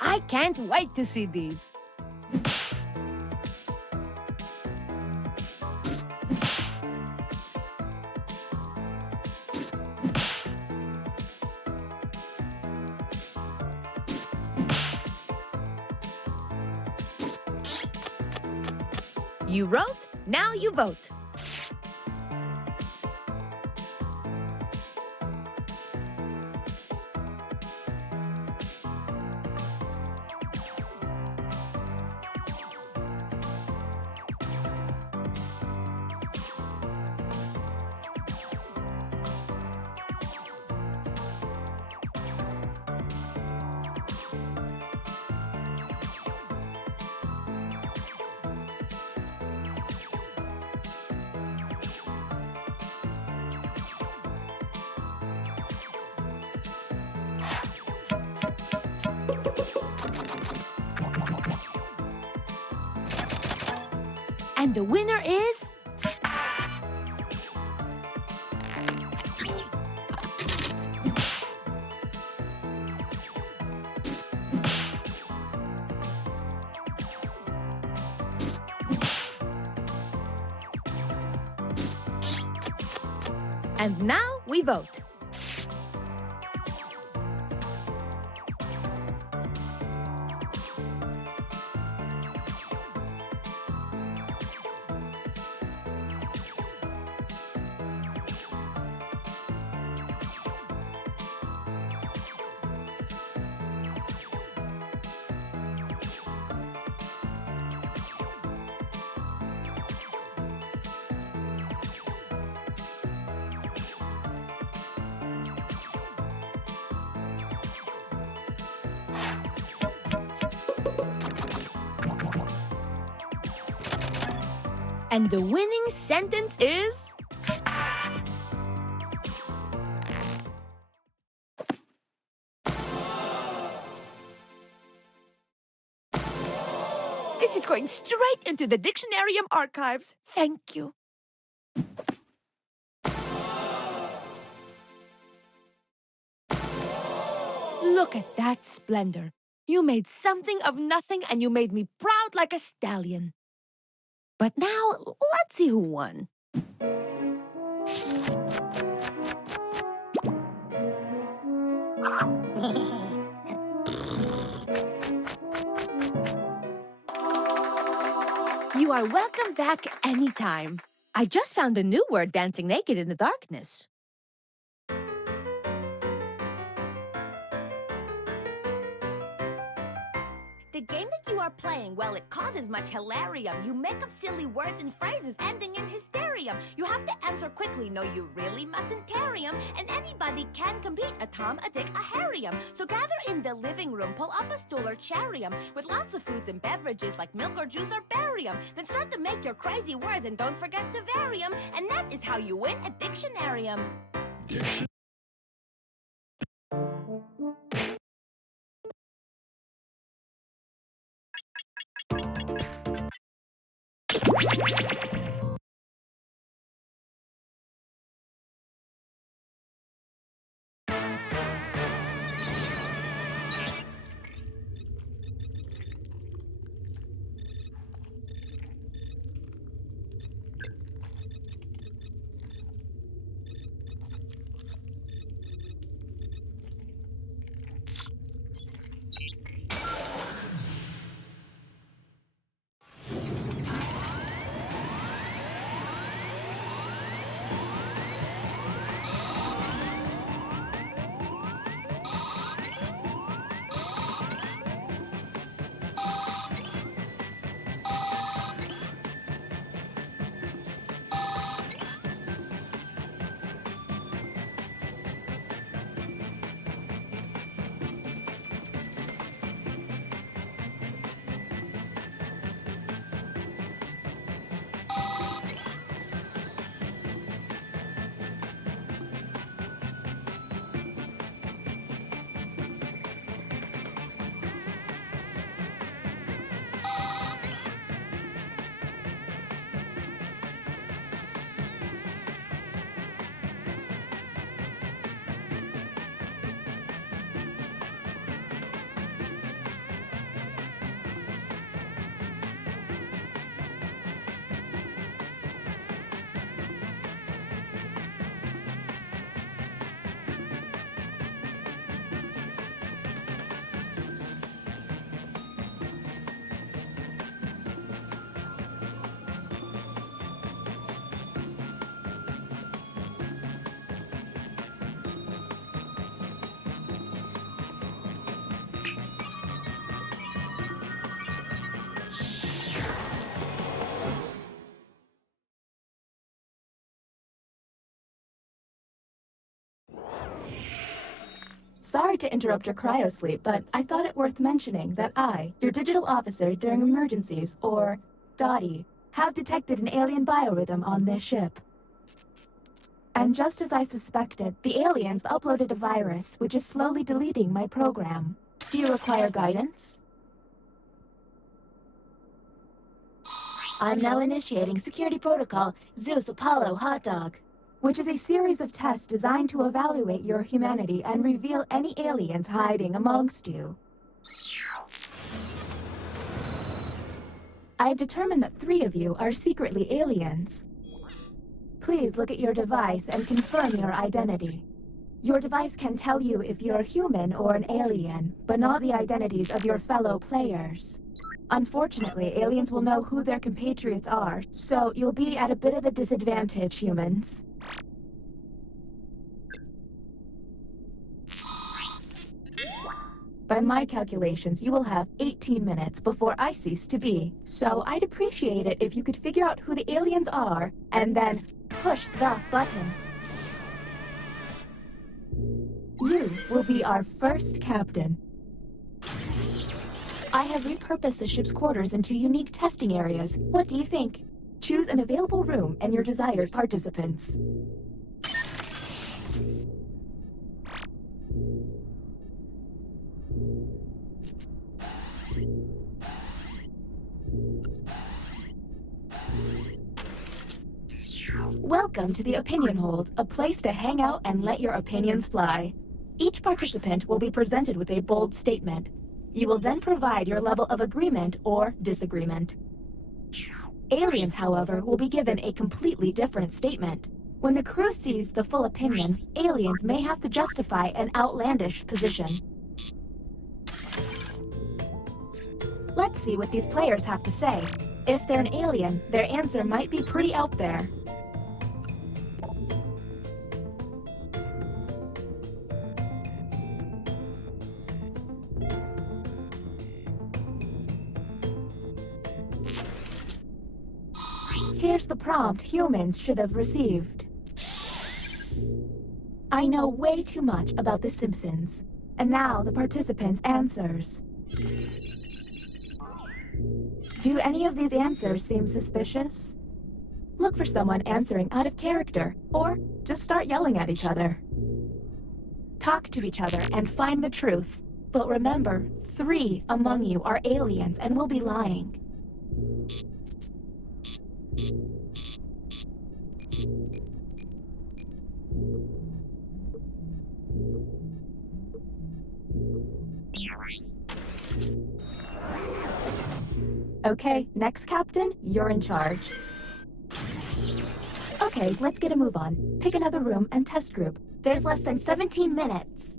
I can't wait to see these. You wrote, now you vote. And the winner is... And now we vote. And the winning sentence is... This is going straight into the Dictionarium archives. Thank you. Look at that splendor. You made something of nothing and you made me proud like a stallion. But now, let's see who won. You are welcome back anytime. I just found a new word dancing naked in the darkness. The game that you are playing, well, it causes much hilarium. You make up silly words and phrases ending in hysterium. You have to answer quickly, no, you really mustn't carry 'em. And anybody can compete, a Tom, a Dick, a Harry'em. So gather in the living room, pull up a stool or cherry'em, with lots of foods and beverages like milk or juice or berry'em. Then start to make your crazy words and don't forget to vary 'em. And that is how you win a Dictionarium. Sorry to interrupt your cryosleep, but I thought it worth mentioning that I, your digital officer during emergencies, or Dottie, have detected an alien biorhythm on this ship. And just as I suspected, the aliens uploaded a virus which is slowly deleting my program. Do you require guidance? I'm now initiating security protocol Zeus Apollo Hot Dog, which is a series of tests designed to evaluate your humanity and reveal any aliens hiding amongst you. I've determined that 3 of you are secretly aliens. Please look at your device and confirm your identity. Your device can tell you if you're human or an alien, but not the identities of your fellow players. Unfortunately, aliens will know who their compatriots are, so you'll be at a bit of a disadvantage, humans. By my calculations, you will have 18 minutes before I cease to be, so I'd appreciate it if you could figure out who the aliens are, and then push the button. You will be our first captain. I have repurposed the ship's quarters into unique testing areas. What do you think? Choose an available room and your desired participants. Welcome to the Opinion Hold, a place to hang out and let your opinions fly. Each participant will be presented with a bold statement. You will then provide your level of agreement or disagreement. Aliens, however, will be given a completely different statement. When the crew sees the full opinion, aliens may have to justify an outlandish position. Let's see what these players have to say. If they're an alien, their answer might be pretty out there. Here's the prompt humans should have received. I know way too much about The Simpsons. And now the participants' answers. Do any of these answers seem suspicious? Look for someone answering out of character, or just start yelling at each other. Talk to each other and find the truth. But remember, 3 among you are aliens and will be lying. Okay, next captain, you're in charge. Okay, let's get a move on. Pick another room and test group. There's less than 17 minutes.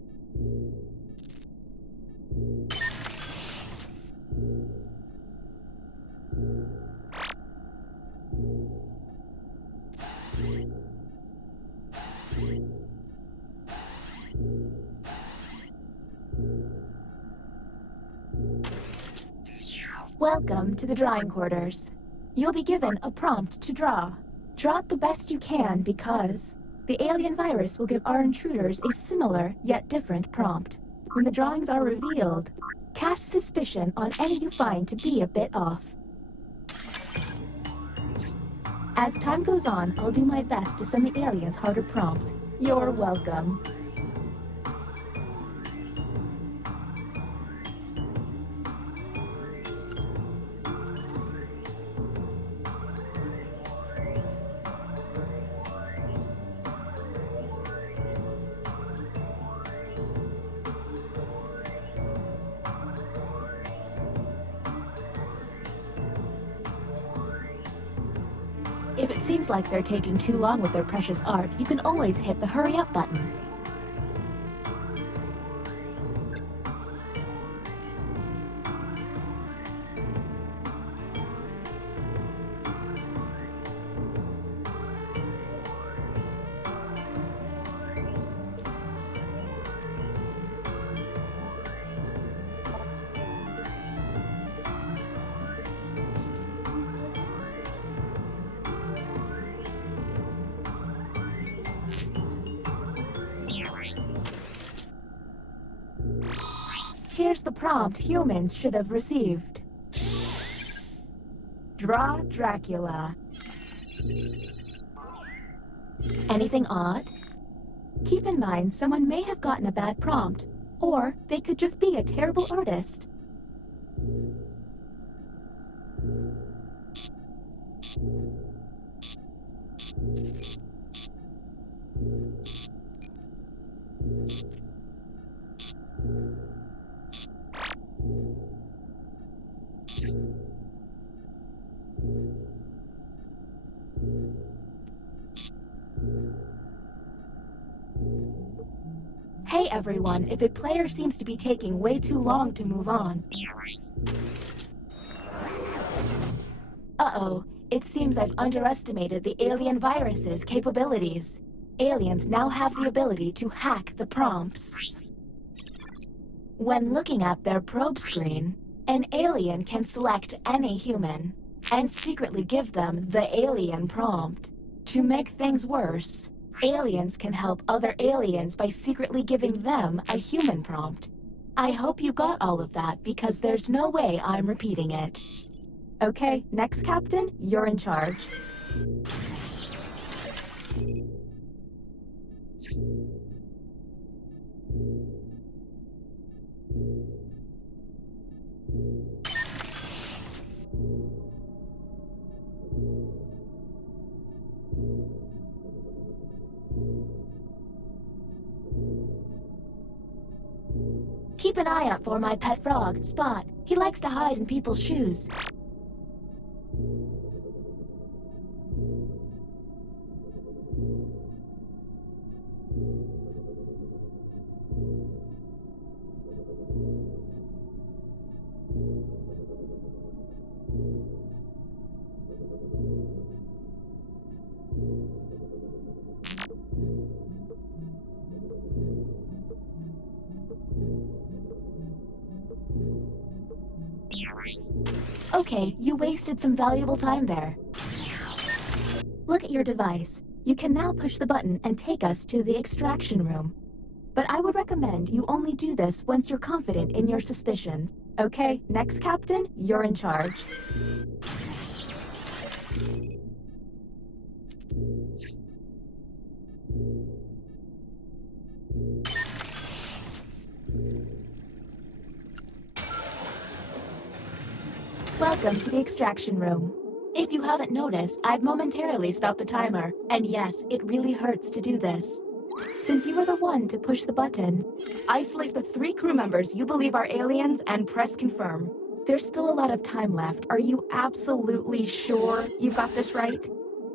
Welcome to the drawing quarters. You'll be given a prompt to draw. Draw it the best you can because the alien virus will give our intruders a similar yet different prompt. When the drawings are revealed, cast suspicion on any you find to be a bit off. As time goes on, I'll do my best to send the aliens harder prompts. You're welcome. If it seems like they're taking too long with their precious art, you can always hit the hurry up button. Here's the prompt humans should have received. Draw Dracula. Anything odd? Keep in mind, someone may have gotten a bad prompt, or they could just be a terrible artist. Hey everyone, if a player seems to be taking way too long to move on. Uh-oh, it seems I've underestimated the alien virus's capabilities. Aliens now have the ability to hack the prompts. When looking at their probe screen, an alien can select any human and secretly give them the alien prompt. To make things worse, aliens can help other aliens by secretly giving them a human prompt. I hope you got all of that because there's no way I'm repeating it. Okay, next captain, you're in charge. Keep an eye out for my pet frog, Spot. He likes to hide in people's shoes. Okay, you wasted some valuable time there. Look at your device. You can now push the button and take us to the extraction room. But I would recommend you only do this once you're confident in your suspicions. Okay, next captain, you're in charge. Welcome to the extraction room. If you haven't noticed, I've momentarily stopped the timer, and yes, it really hurts to do this. Since you were the one to push the button, isolate the 3 crew members you believe are aliens and press confirm. There's still a lot of time left. Are you absolutely sure you've got this right?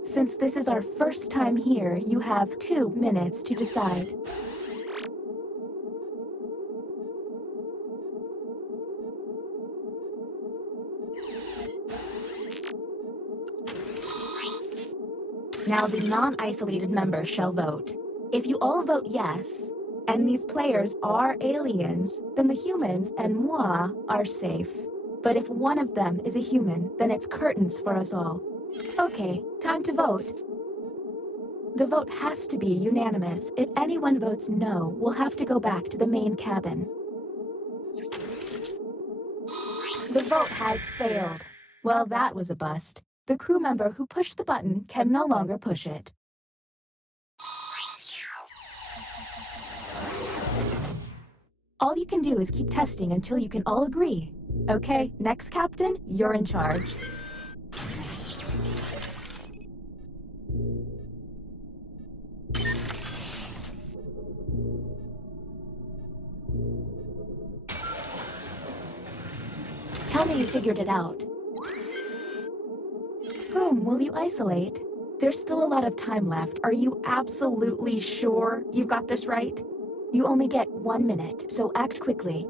Since this is our first time here, you have 2 minutes to decide. Now the non-isolated members shall vote. If you all vote yes, and these players are aliens, then the humans and moi are safe. But if one of them is a human, then it's curtains for us all. Okay, time to vote. The vote has to be unanimous. If anyone votes no, we'll have to go back to the main cabin. The vote has failed. Well, that was a bust. The crew member who pushed the button can no longer push it. All you can do is keep testing until you can all agree. Okay, next captain, you're in charge. Tell me you figured it out. Whom will you isolate? There's still a lot of time left. Are you absolutely sure you've got this right? You only get 1 minute, so act quickly.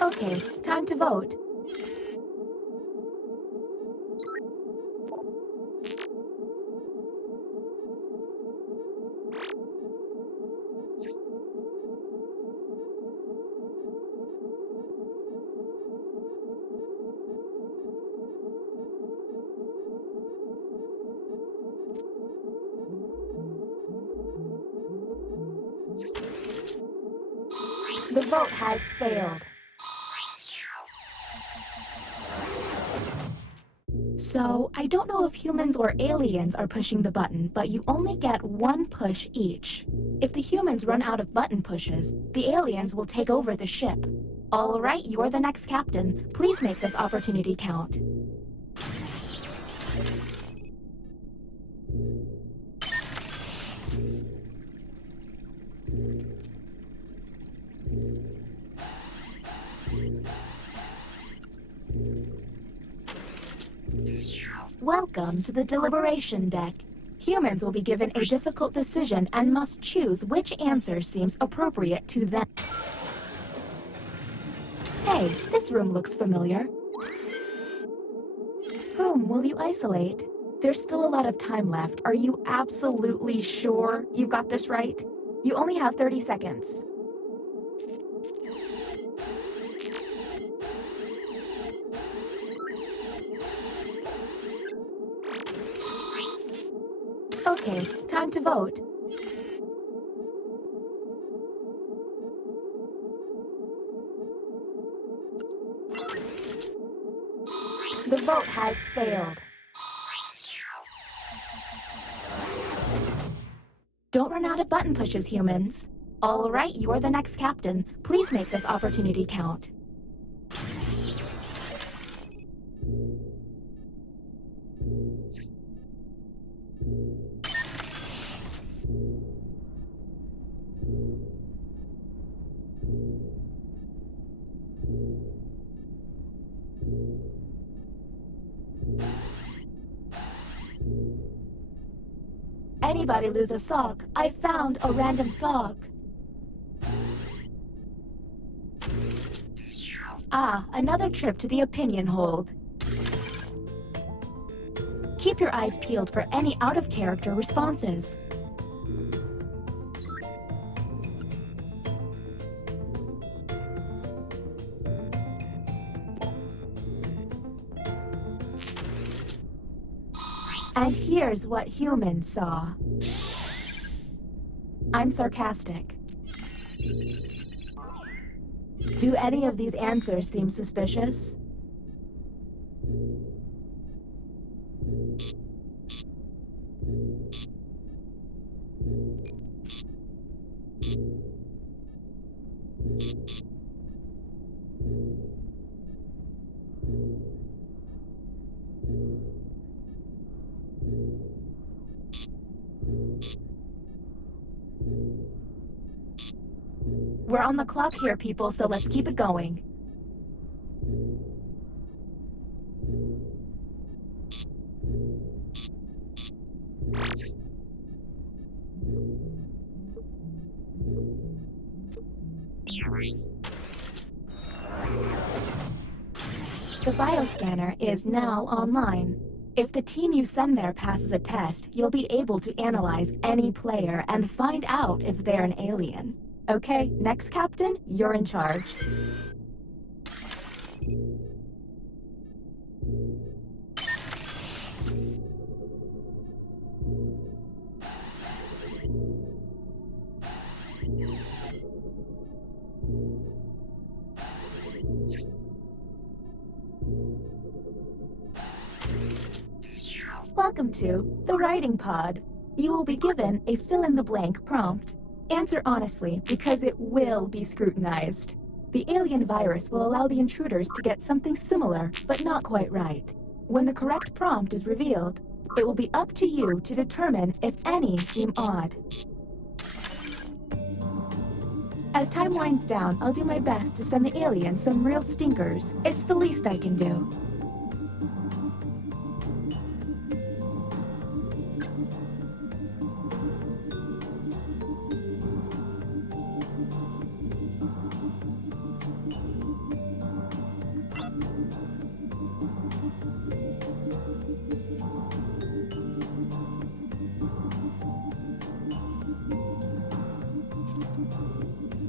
Okay, time to vote. The vote has failed. So, I don't know if humans or aliens are pushing the button, but you only get one push each. If the humans run out of button pushes, the aliens will take over the ship. All right, you're the next captain. Please make this opportunity count. Welcome to the deliberation deck. Humans will be given a difficult decision and must choose which answer seems appropriate to them. Hey, this room looks familiar. Whom will you isolate? There's still a lot of time left. Are you absolutely sure you've got this right? You only have 30 seconds. Okay, time to vote. The vote has failed. Don't run out of button pushes, humans. All right, you're the next captain. Please make this opportunity count. Anybody lose a sock? I found a random sock. Ah, another trip to the opinion hold. Keep your eyes peeled for any out-of-character responses. And here's what humans saw. I'm sarcastic. Do any of these answers seem suspicious? We're on the clock here, people, so let's keep it going. The bioscanner is now online. If the team you send there passes a test, you'll be able to analyze any player and find out if they're an alien. Okay, next captain, you're in charge. Welcome to the writing pod. You will be given a fill-in-the-blank prompt. Answer honestly, because it will be scrutinized. The alien virus will allow the intruders to get something similar, but not quite right. When the correct prompt is revealed, it will be up to you to determine if any seem odd. As time winds down, I'll do my best to send the aliens some real stinkers. It's the least I can do.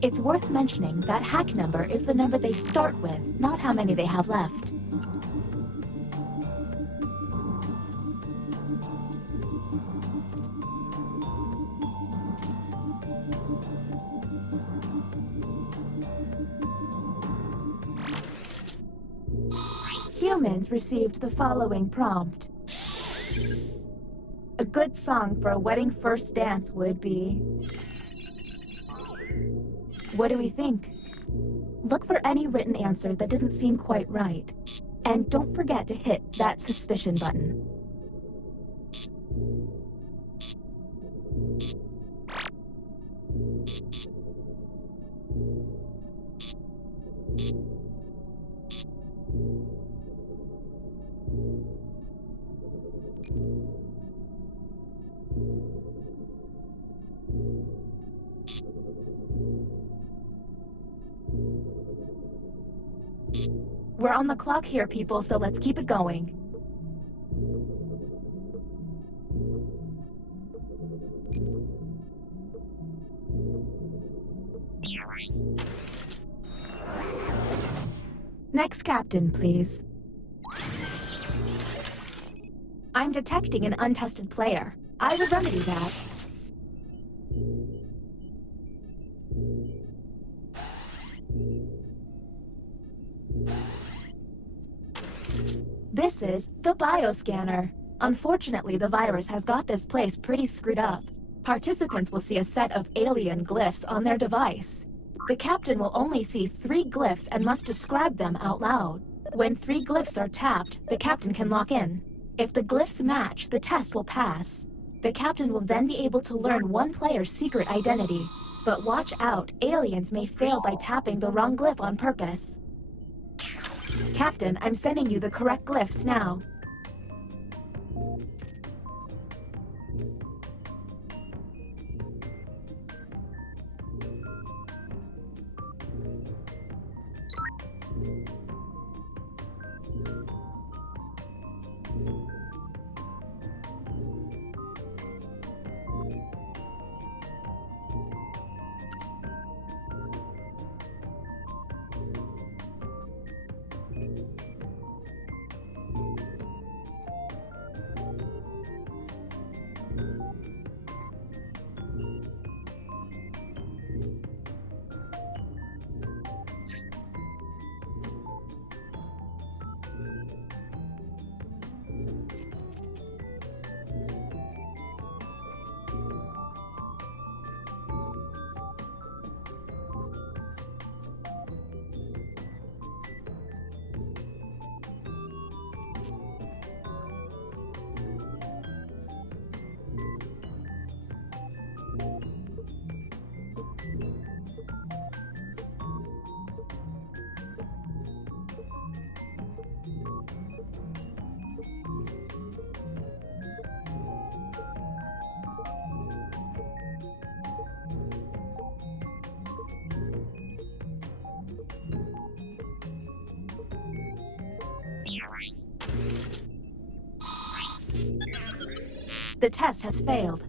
It's worth mentioning that hack number is the number they start with, not how many they have left. Humans received the following prompt. A good song for a wedding first dance would be... What do we think? Look for any written answer that doesn't seem quite right. And don't forget to hit that suspicion button. We're on the clock here, people, so let's keep it going. Next captain, please. I'm detecting an untested player. I would remedy that. This is the bioscanner. Unfortunately, the virus has got this place pretty screwed up. Participants will see a set of alien glyphs on their device. The captain will only see 3 glyphs and must describe them out loud. When 3 glyphs are tapped, the captain can lock in. If the glyphs match, the test will pass. The captain will then be able to learn one player's secret identity. But watch out, aliens may fail by tapping the wrong glyph on purpose. Captain, I'm sending you the correct glyphs now. The test has failed.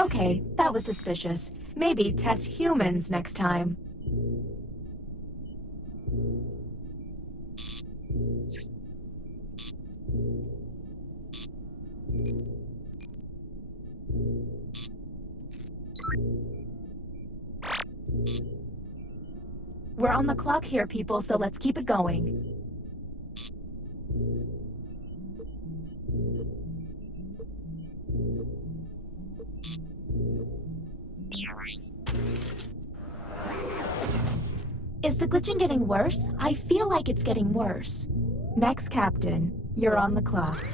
Okay, that was suspicious. Maybe test humans next time. We're on the clock here, people, so let's keep it going. Is the glitching getting worse? I feel like it's getting worse. Next captain, you're on the clock.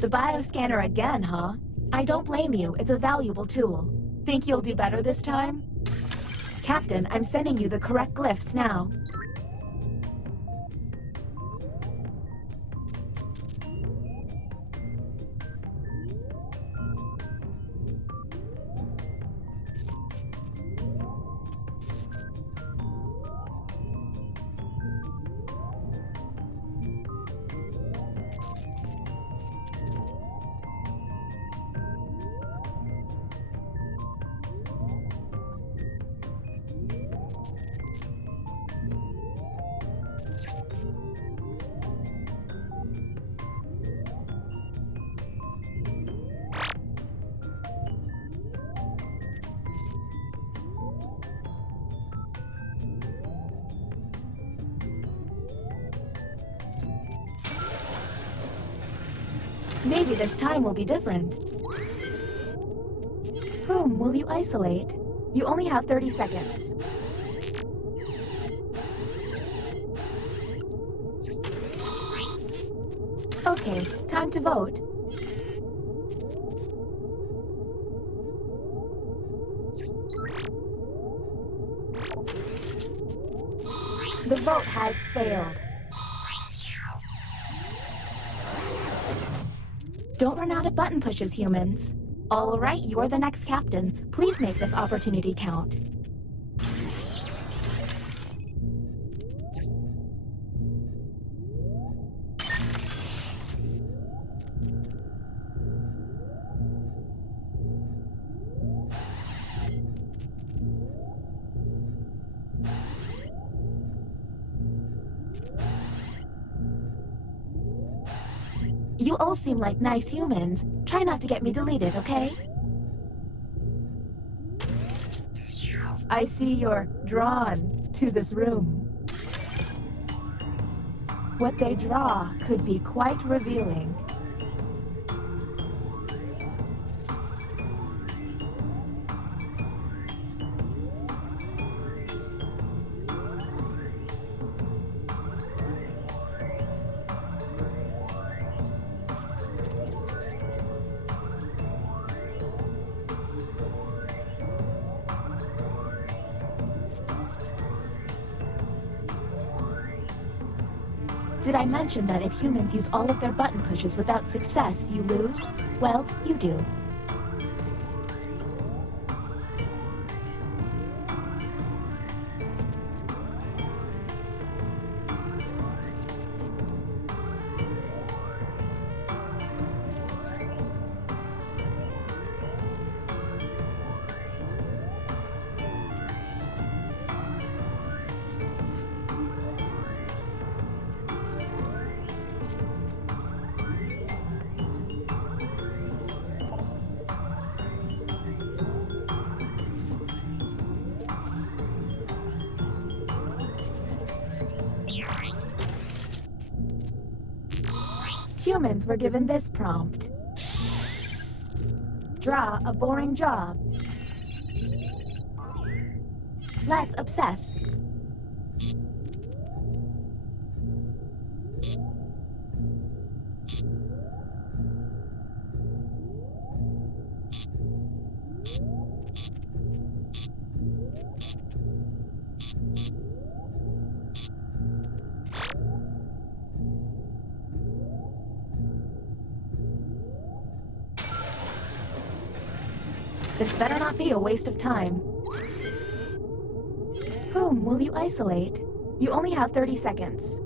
The bioscanner again, huh? I don't blame you. It's a valuable tool. Think you'll do better this time? Captain, I'm sending you the correct glyphs now. Maybe this time will be different. Whom will you isolate? You only have 30 seconds. Okay, time to vote. The vote has failed. Don't run out of button pushes, humans. All right, you're the next captain. Please make this opportunity count. You all seem like nice humans. Try not to get me deleted, okay? I see you're drawn to this room. What they draw could be quite revealing. Did I mention that if humans use all of their button pushes without success, you lose? Well, you do. Humans were given this prompt. Draw a boring job. Let's obsess. This better not be a waste of time. Whom will you isolate? You only have 30 seconds.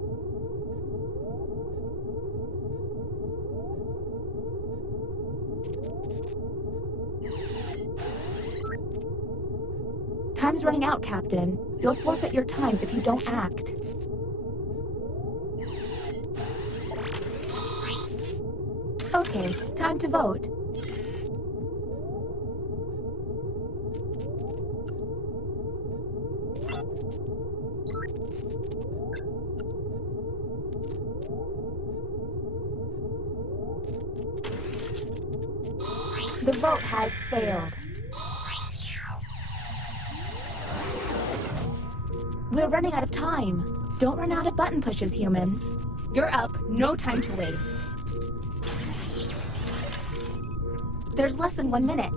Time's running out, Captain. You'll forfeit your time if you don't act. Okay, time to vote. The vote has failed. We're running out of time. Don't run out of button pushes, humans. You're up. No time to waste. There's less than 1 minute.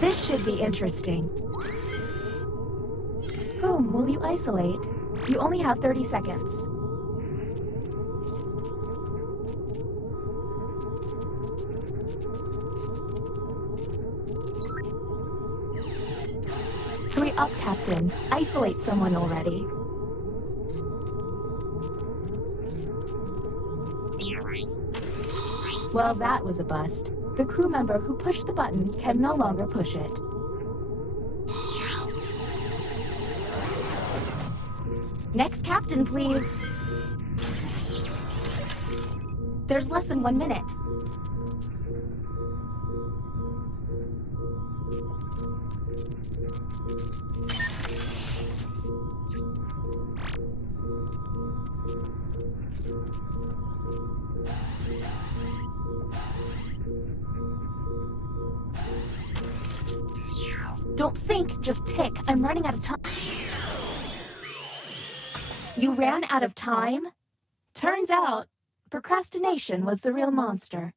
This should be interesting. Whom will you isolate? You only have 30 seconds. Hurry up, Captain. Isolate someone already. Well, that was a bust. The crew member who pushed the button can no longer push it. Next captain, please. There's less than 1 minute. Don't think, just pick. I'm running out of time. You ran out of time? Turns out, procrastination was the real monster.